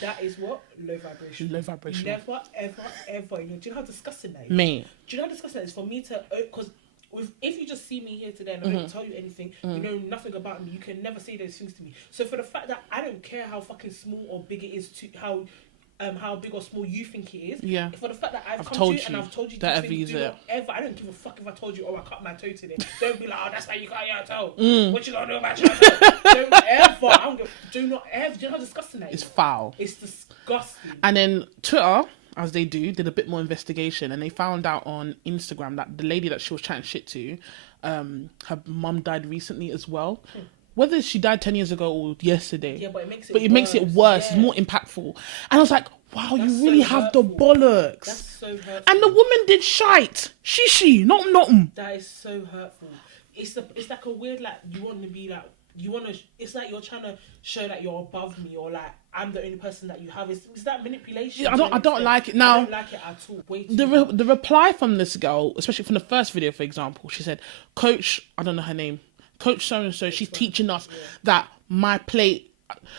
That is what? Low vibration. Low vibration. Never, ever. Do you know how disgusting that is? Me. Do you know how disgusting that is for me to... Because if you just see me here today and I don't tell you anything, you know nothing about me, you can never say those things to me. So for the fact that I don't care how fucking small or big it is to... how big or small you think it is. Yeah. For the fact that I've come to you and I've told you that things, I don't give a fuck if I told you, I cut my toe today. Don't be like, oh, that's why you cut your toe. What you gonna do about your toe? Do not ever. Do you know how disgusting that is? It's foul. It's disgusting. And then Twitter, as they do, did a bit more investigation and they found out on Instagram that the lady that she was chatting shit to, her mum died recently as well. Whether she died 10 years ago or yesterday. Yeah, but it makes it worse. Yeah. It's more impactful. And I was like, wow, you really have the bollocks. That's so hurtful. And the woman did shite. She, not. That is so hurtful. It's like a weird, like, you want to be like, it's like you're trying to show that you're above me or like, I'm the only person that you have. It's that manipulation. Yeah, I don't like it. Now, I don't like it at all. The reply from this girl, especially from the first video, for example, she said, Coach, I don't know her name, Coach so-and-so, she's teaching us that my plate...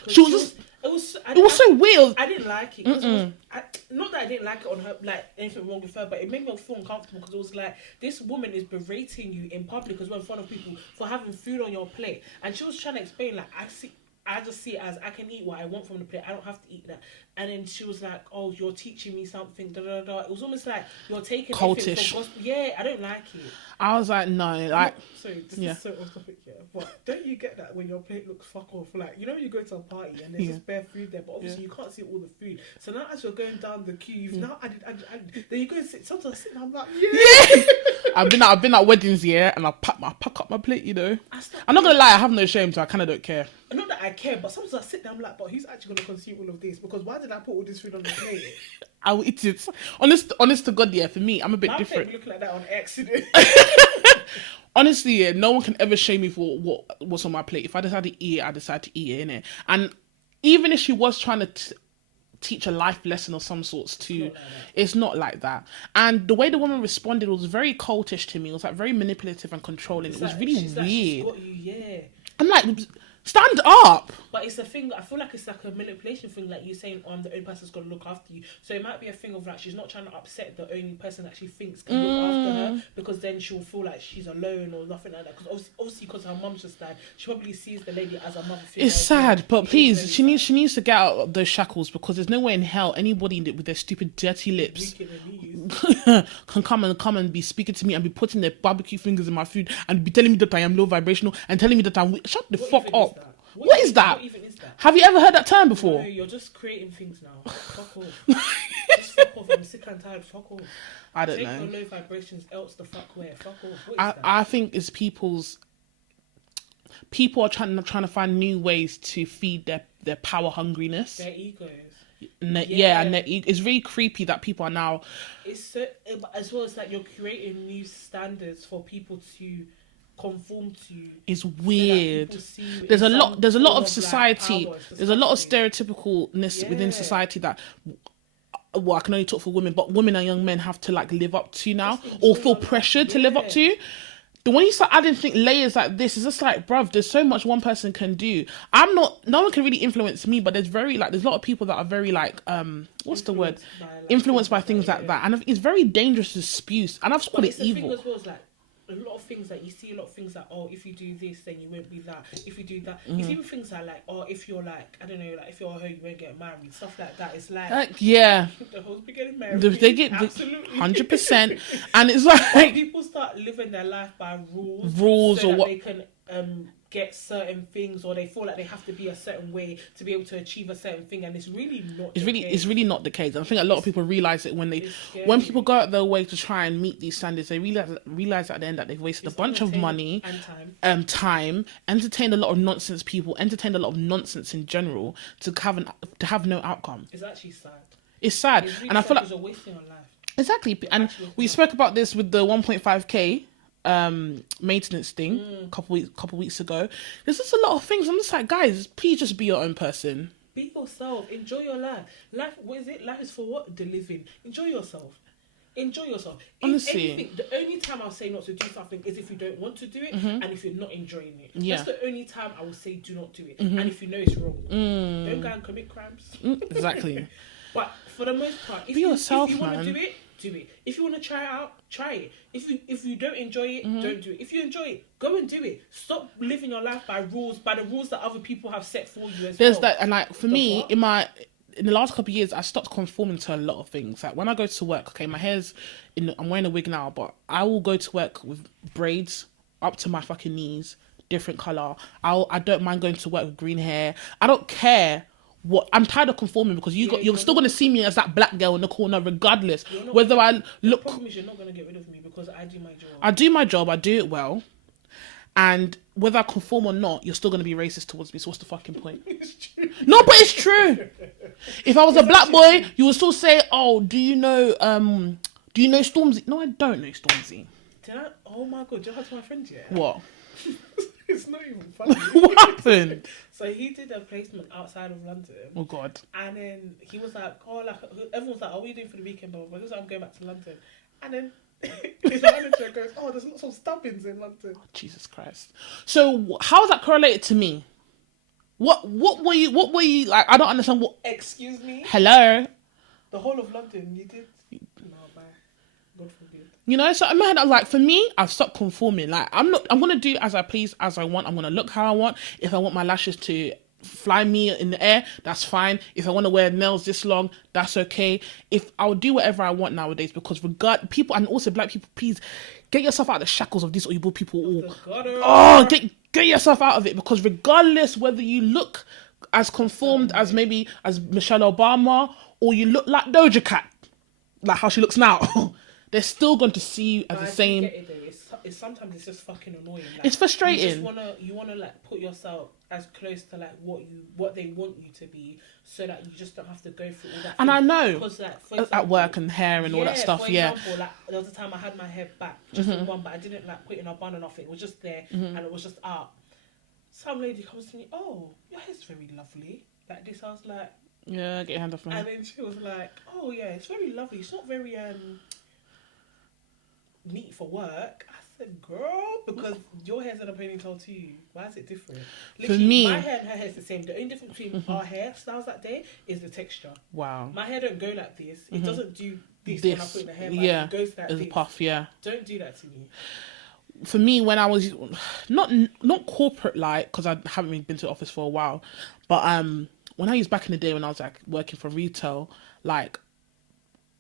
She was just... It was so weird. I didn't like it. Not that I didn't like it on her, like anything wrong with her, but it made me feel uncomfortable because it was like, this woman is berating you in public as well in front of people for having food on your plate. And she was trying to explain, like, I just see it as I can eat what I want from the plate. I don't have to eat that. And then she was like, "Oh, you're teaching me something." Da da da. It was almost like you're taking Cultish. everything for gospel. Yeah, I don't like it. I was like, no, like, Sorry, this is so off topic here. But don't you get that when your plate looks fuck off? Like, you know, when you go to a party and there's just bare food there, but obviously you can't see all the food. So now as you're going down the queue, you've now added. Then you go and sit. Sometimes I sit and I'm like, yeah. I've been at weddings, and I pack up my plate, you know. I'm not gonna lie, I have no shame, so I kind of don't care. Not that I care, but sometimes I sit there, I'm like, but who's actually going to consume all of this? Because why did I put all this food on the plate? I will eat it. Honest to God, for me, I'm a bit different. Plate look like that on accident. Honestly, no one can ever shame me for what's on my plate. If I decide to eat it, I decide to eat it, innit? And even if she was trying to teach a life lesson of some sorts it's not like that. And the way the woman responded was very cultish to me. It was like very manipulative and controlling. It was really weird. Like, she's got you, I'm like, stand up. But it's a thing, I feel like it's like a manipulation thing, like you're saying, the only person's going to look after you. So it might be a thing of like, she's not trying to upset the only person that she thinks can look after her, because then she'll feel like she's alone or nothing like that. Because obviously, because her mum's just died, she probably sees the lady as a mother figure. It's sad, but please, she needs to get out of those shackles, because there's no way in hell anybody with their stupid dirty lips can come and be speaking to me and be putting their barbecue fingers in my food and be telling me that I am low vibrational and telling me that I'm shut the fuck up. What is that? What even is that? Have you ever heard that term before? No, you're just creating things now. Fuck off. Just fuck off. I'm sick and tired. Fuck off. I don't Take know. your low vibrations else the fuck where. Fuck off. What is that? I think it's people are trying to find new ways to feed their power hungriness. Their egos. And it's really creepy that people are now. It's so, as well as like you're creating new standards for people to conform to. It's weird. There's a lot of society. There's a lot of stereotypicalness within society that. Well, I can only talk for women, but women and young men have to like live up to now, or feel pressured to live up to. But when you start adding layers like this, it's just like, bruv, there's so much one person can do. No one can really influence me, but there's a lot of people that are very like, what's the word? Influenced by things like that. And it's very dangerous to spew. And I've just called it evil. Thing as well is like, a lot of things that you see, a lot of things like, oh, if you do this, then you won't be that. If you do that, it's even things like, oh, if you're like, I don't know, like if you're a hoe, you won't get married. Stuff like that. It's like yeah, the hoes be getting married. They get absolutely 100%, and it's like people start living their life by rules so or that what they can get certain things, or they feel like they have to be a certain way to be able to achieve a certain thing, and it's really not. It's really not the case. I think a lot of people realize it when people go out their way to try and meet these standards. They realize at the end that they've wasted a bunch of money and time, entertained a lot of nonsense people, entertained a lot of nonsense in general to have no outcome. It's actually sad. It's sad, really and I feel like you're wasting your life. Exactly, and we spoke about this with the 1.5k maintenance thing a couple weeks ago. There's just a lot of things. I'm just like, guys, please just be your own person. Be yourself. Enjoy your life. What is it? Life is for what? The living. Enjoy yourself. Honestly, anything, the only time I'll say not to do something is if you don't want to do it, and if you're not enjoying it. That's the only time I will say do not do it. And if you know it's wrong, don't go and commit crimes. Exactly. But for the most part, if you want to do it, do it. If you want to try it out, try it. If you don't enjoy it, don't do it. If you enjoy it, go and do it. Stop living your life by the rules that other people have set for you as well. There's that, and like for me, in the last couple of years, I stopped conforming to a lot of things. Like when I go to work, okay, my hair's I'm wearing a wig now, but I will go to work with braids up to my fucking knees, different colour. I don't mind going to work with green hair. I don't care. I'm tired of conforming, because you're still going to see me as that black girl in the corner regardless. Whether I look... The problem is you're not going to get rid of me, because I do my job. I do my job, I do it well. And whether I conform or not, you're still going to be racist towards me. So what's the fucking point? It's true. No, but it's true. If I was a black boy, you would still say, oh, do you know Stormzy? No, I don't know Stormzy. Oh my God, do you know my friend yet? What? It's not even funny. What happened? So he did a placement outside of London. Oh God. And then he was like, everyone's like, oh, what are you doing for the weekend? But he was like, I'm going back to London. And then his manager goes, oh, there's lots of stubbins in London. Oh, Jesus Christ. So how is that correlated to me? What were you like? I don't understand what. Excuse me? Hello? The whole of London, you did? No, bye. God forbid. You know, so in my head, I was like, for me, I've stopped conforming. Like, I'm going to do as I please, as I want. I'm going to look how I want. If I want my lashes to fly me in the air, that's fine. If I want to wear nails this long, that's okay. If I'll do whatever I want nowadays, because people, and also black people, please get yourself out of the shackles of these Oyibo people. Get yourself out of it, because regardless whether you look as conformed as maybe as Michelle Obama, or you look like Doja Cat, like how she looks now, they're still going to see you as the same. It's sometimes it's just fucking annoying. Like, it's frustrating. You wanna like put yourself as close to like what they want you to be, so that you just don't have to go through all that. And I know, because like for example, at work and hair and all that stuff. For example, like there was a time I had my hair back just in one, but I didn't like put it in a bun or nothing. It was just there and it was just up. Some lady comes to me, "Oh, your hair's very lovely." Like this, I was like, "Yeah, get your hand off my hair." And then she was like, "Oh yeah, it's very lovely. It's not very neat for work." I said, "Girl, because your hair's in a ponytail too. Why is it different?" Literally, for me, my hair and her hair is the same. The only difference between our hairstyles that day is the texture. Wow. My hair don't go like this. It doesn't do this when I put in the hair. It goes like as this. A puff. Yeah. Don't do that to me. For me, when I was not corporate like, because I haven't really been to the office for a while, but when I was back in the day when I was like working for retail, like,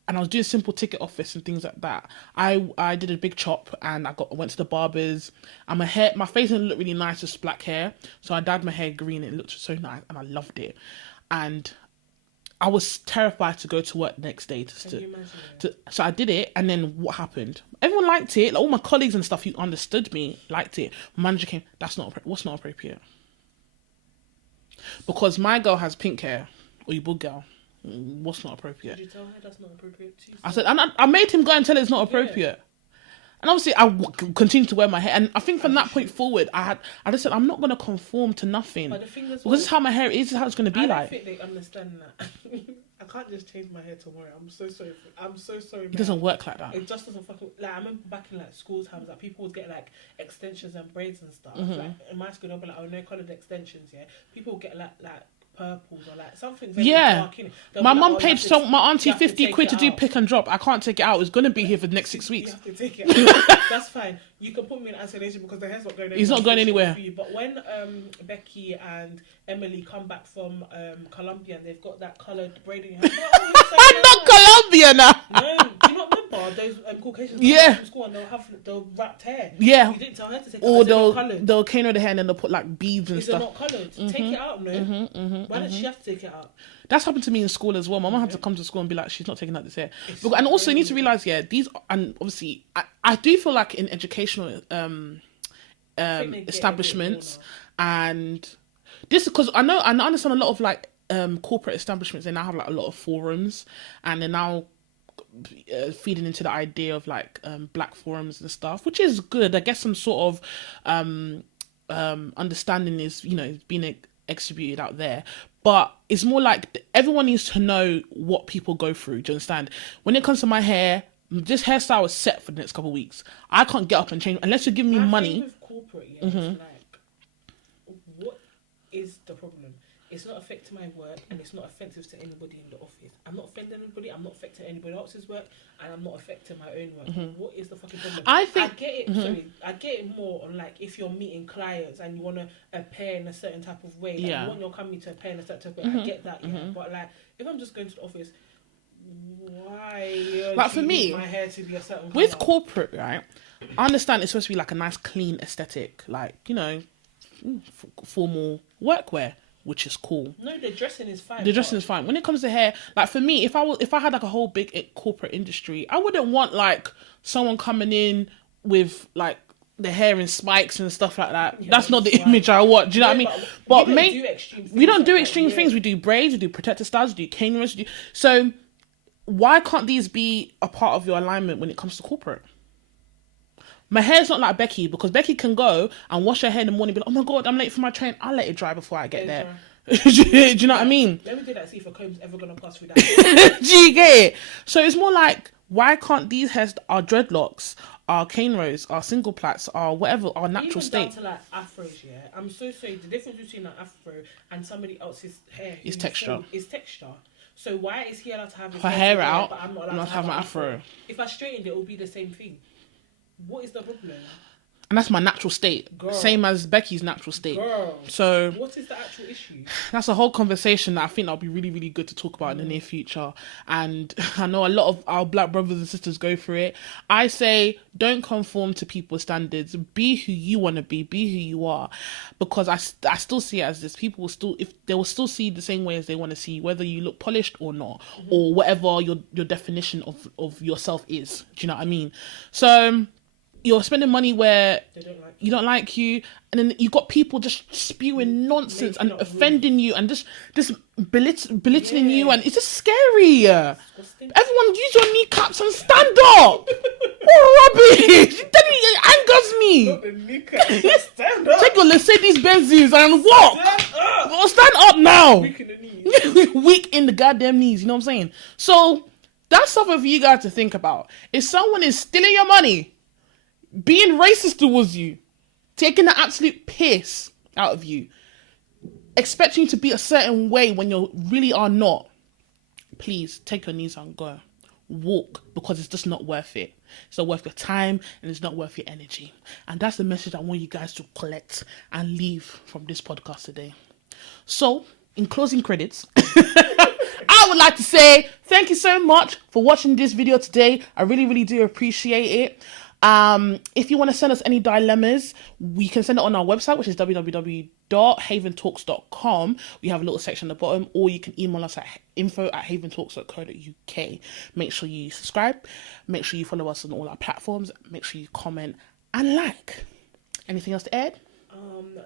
and I was doing simple ticket office and things like that, I did a big chop, and I went to the barbers, and my face didn't look really nice with black hair, so I dyed my hair green. It looked so nice, and I loved it, and I was terrified to go to work the next day so I did it, and then what happened? Everyone liked it. Like, all my colleagues and stuff who understood me liked it. My manager came, what's not appropriate? Because my girl has pink hair, or your bug girl. What's not appropriate? Did you tell her that's not appropriate? I said, and I made him go and tell her it's not appropriate. Yeah. And obviously, I continued to wear my hair. And I think from that point forward, I just said, I'm not going to conform to nothing. But the thing is, because this is how my hair is, this is how it's going to be like. I don't think they understand that. I can't just change my hair tomorrow. I'm so sorry. I'm so sorry. It doesn't work like that. It just doesn't fucking... Like, I remember back in, like, school times, like, people would get, like, extensions and braids and stuff. Like, in my school, they'll be like, oh, no coloured extensions, yeah? People would get, like purples or like something very dark in it. My mum paid my auntie 50 quid to do pick and drop. I can't take it out. It's going to be here for the next 6 weeks. You have to take it out. That's fine. You can put me in isolation because the hair's not going anywhere. He's not going anywhere. But when Becky and Emily come back from Colombia and they've got that coloured braiding hair, I'm not Colombian now. No, do you not remember those Caucasians from school and they'll wrapped hair? Yeah. You didn't tell her to take it out. Or they'll cane the hair and then they'll put like beads and stuff. Is it not coloured? Take it out, no? Why does she have to take it out? That's happened to me in school as well. My mum had to come to school and be like, she's not taking out this hair. And also you need to realise, these, and obviously I do feel like in educational establishments, and this, because I understand a lot of like corporate establishments, they now have like a lot of forums, and they're now feeding into the idea of like black forums and stuff, which is good. I guess some sort of understanding is being exhibited out there, but it's more like everyone needs to know what people go through. Do you understand? When it comes to my hair, this hairstyle is set for the next couple of weeks. I can't get up and change unless you give me money. With corporate, it's like, what is the problem? It's not affecting my work, and it's not offensive to anybody in the office. I'm not offending anybody. I'm not affecting anybody else's work, and I'm not affecting my own work. What is the fucking problem? I get it. Sorry, I get it more on like if you're meeting clients and you want to appear in a certain type of way. Like, you want your company to appear in a certain type of way. I get that. But like, if I'm just going to the office, why? Like for me, my hair to be a certain with colour? Corporate, right? I understand it's supposed to be like a nice, clean aesthetic, like formal workwear, which is cool. No, the dressing is fine. The dressing is fine. When it comes to hair, like for me, if I had like a whole big corporate industry, I wouldn't want like someone coming in with like the hair in spikes and stuff like that. Yeah, that's not the image I want. Do you know what I mean? But we don't do extreme things. We do braids, we do protective styles, we do cane rows. So why can't these be a part of your alignment when it comes to corporate? My hair's not like Becky, because Becky can go and wash her hair in the morning and be like, oh my God, I'm late for my train. I'll let it dry before I get there. Do you know what I mean? Let me do that, see if a comb's ever going to pass through that. Do you get it? So it's more like, why can't these hairs, our dreadlocks, our cane rows, our single plaits, our whatever, our natural state? Even down to like afros, yeah? I'm so sorry, the difference between an afro and somebody else's hair is texture. So why is he allowed to have his hair out, but I'm not allowed to have my afro? If I straightened it, it would be the same thing. What is the problem? And that's my natural state. Girl. Same as Becky's natural state. Girl. So What is the actual issue? that's a whole conversation that I think that'll be really, really good to talk about in the near future. And I know a lot of our black brothers and sisters go through it. I say, don't conform to people's standards. Be who you want to be who you are. Because I still see it as this. People will still, if they will still see the same way as they want to see you, whether you look polished or not, or whatever your definition of yourself is. Do you know what I mean? So you're spending money where you don't like you, and then you got people just spewing nonsense and offending you and just belittling you, and it's just scary. Everyone use your kneecaps and stand up. What rubbish! It angers me. Stand up. Take your Mercedes Benzes and walk. Well, stand up now. Weak in the knees. Weak in the goddamn knees. You know what I'm saying? So that's something for you guys to think about. If someone is stealing your money, being racist towards you, taking the absolute piss out of you, expecting you to be a certain way when you really are not, please take your knees and go. Walk, because it's just not worth it. It's not worth your time and it's not worth your energy. And that's the message I want you guys to collect and leave from this podcast today. So, in closing credits, I would like to say thank you so much for watching this video today. I really, really do appreciate it. If you want to send us any dilemmas, we can send it on our website, which is www.haventalks.com. We have a little section at the bottom, or you can email us at info@haventalks.co.uk. Make sure you subscribe. Make sure you follow us on all our platforms. Make sure you comment and like. Anything else to add?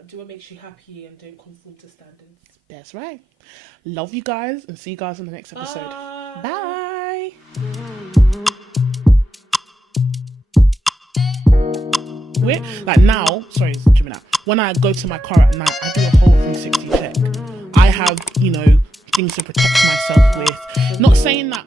Do what makes you happy and don't conform to standards. That's right. Love you guys and see you guys in the next episode. Bye. Like now, sorry, zooming out. When I go to my car at night, I do a whole 360 check. I have, things to protect myself with. Not saying that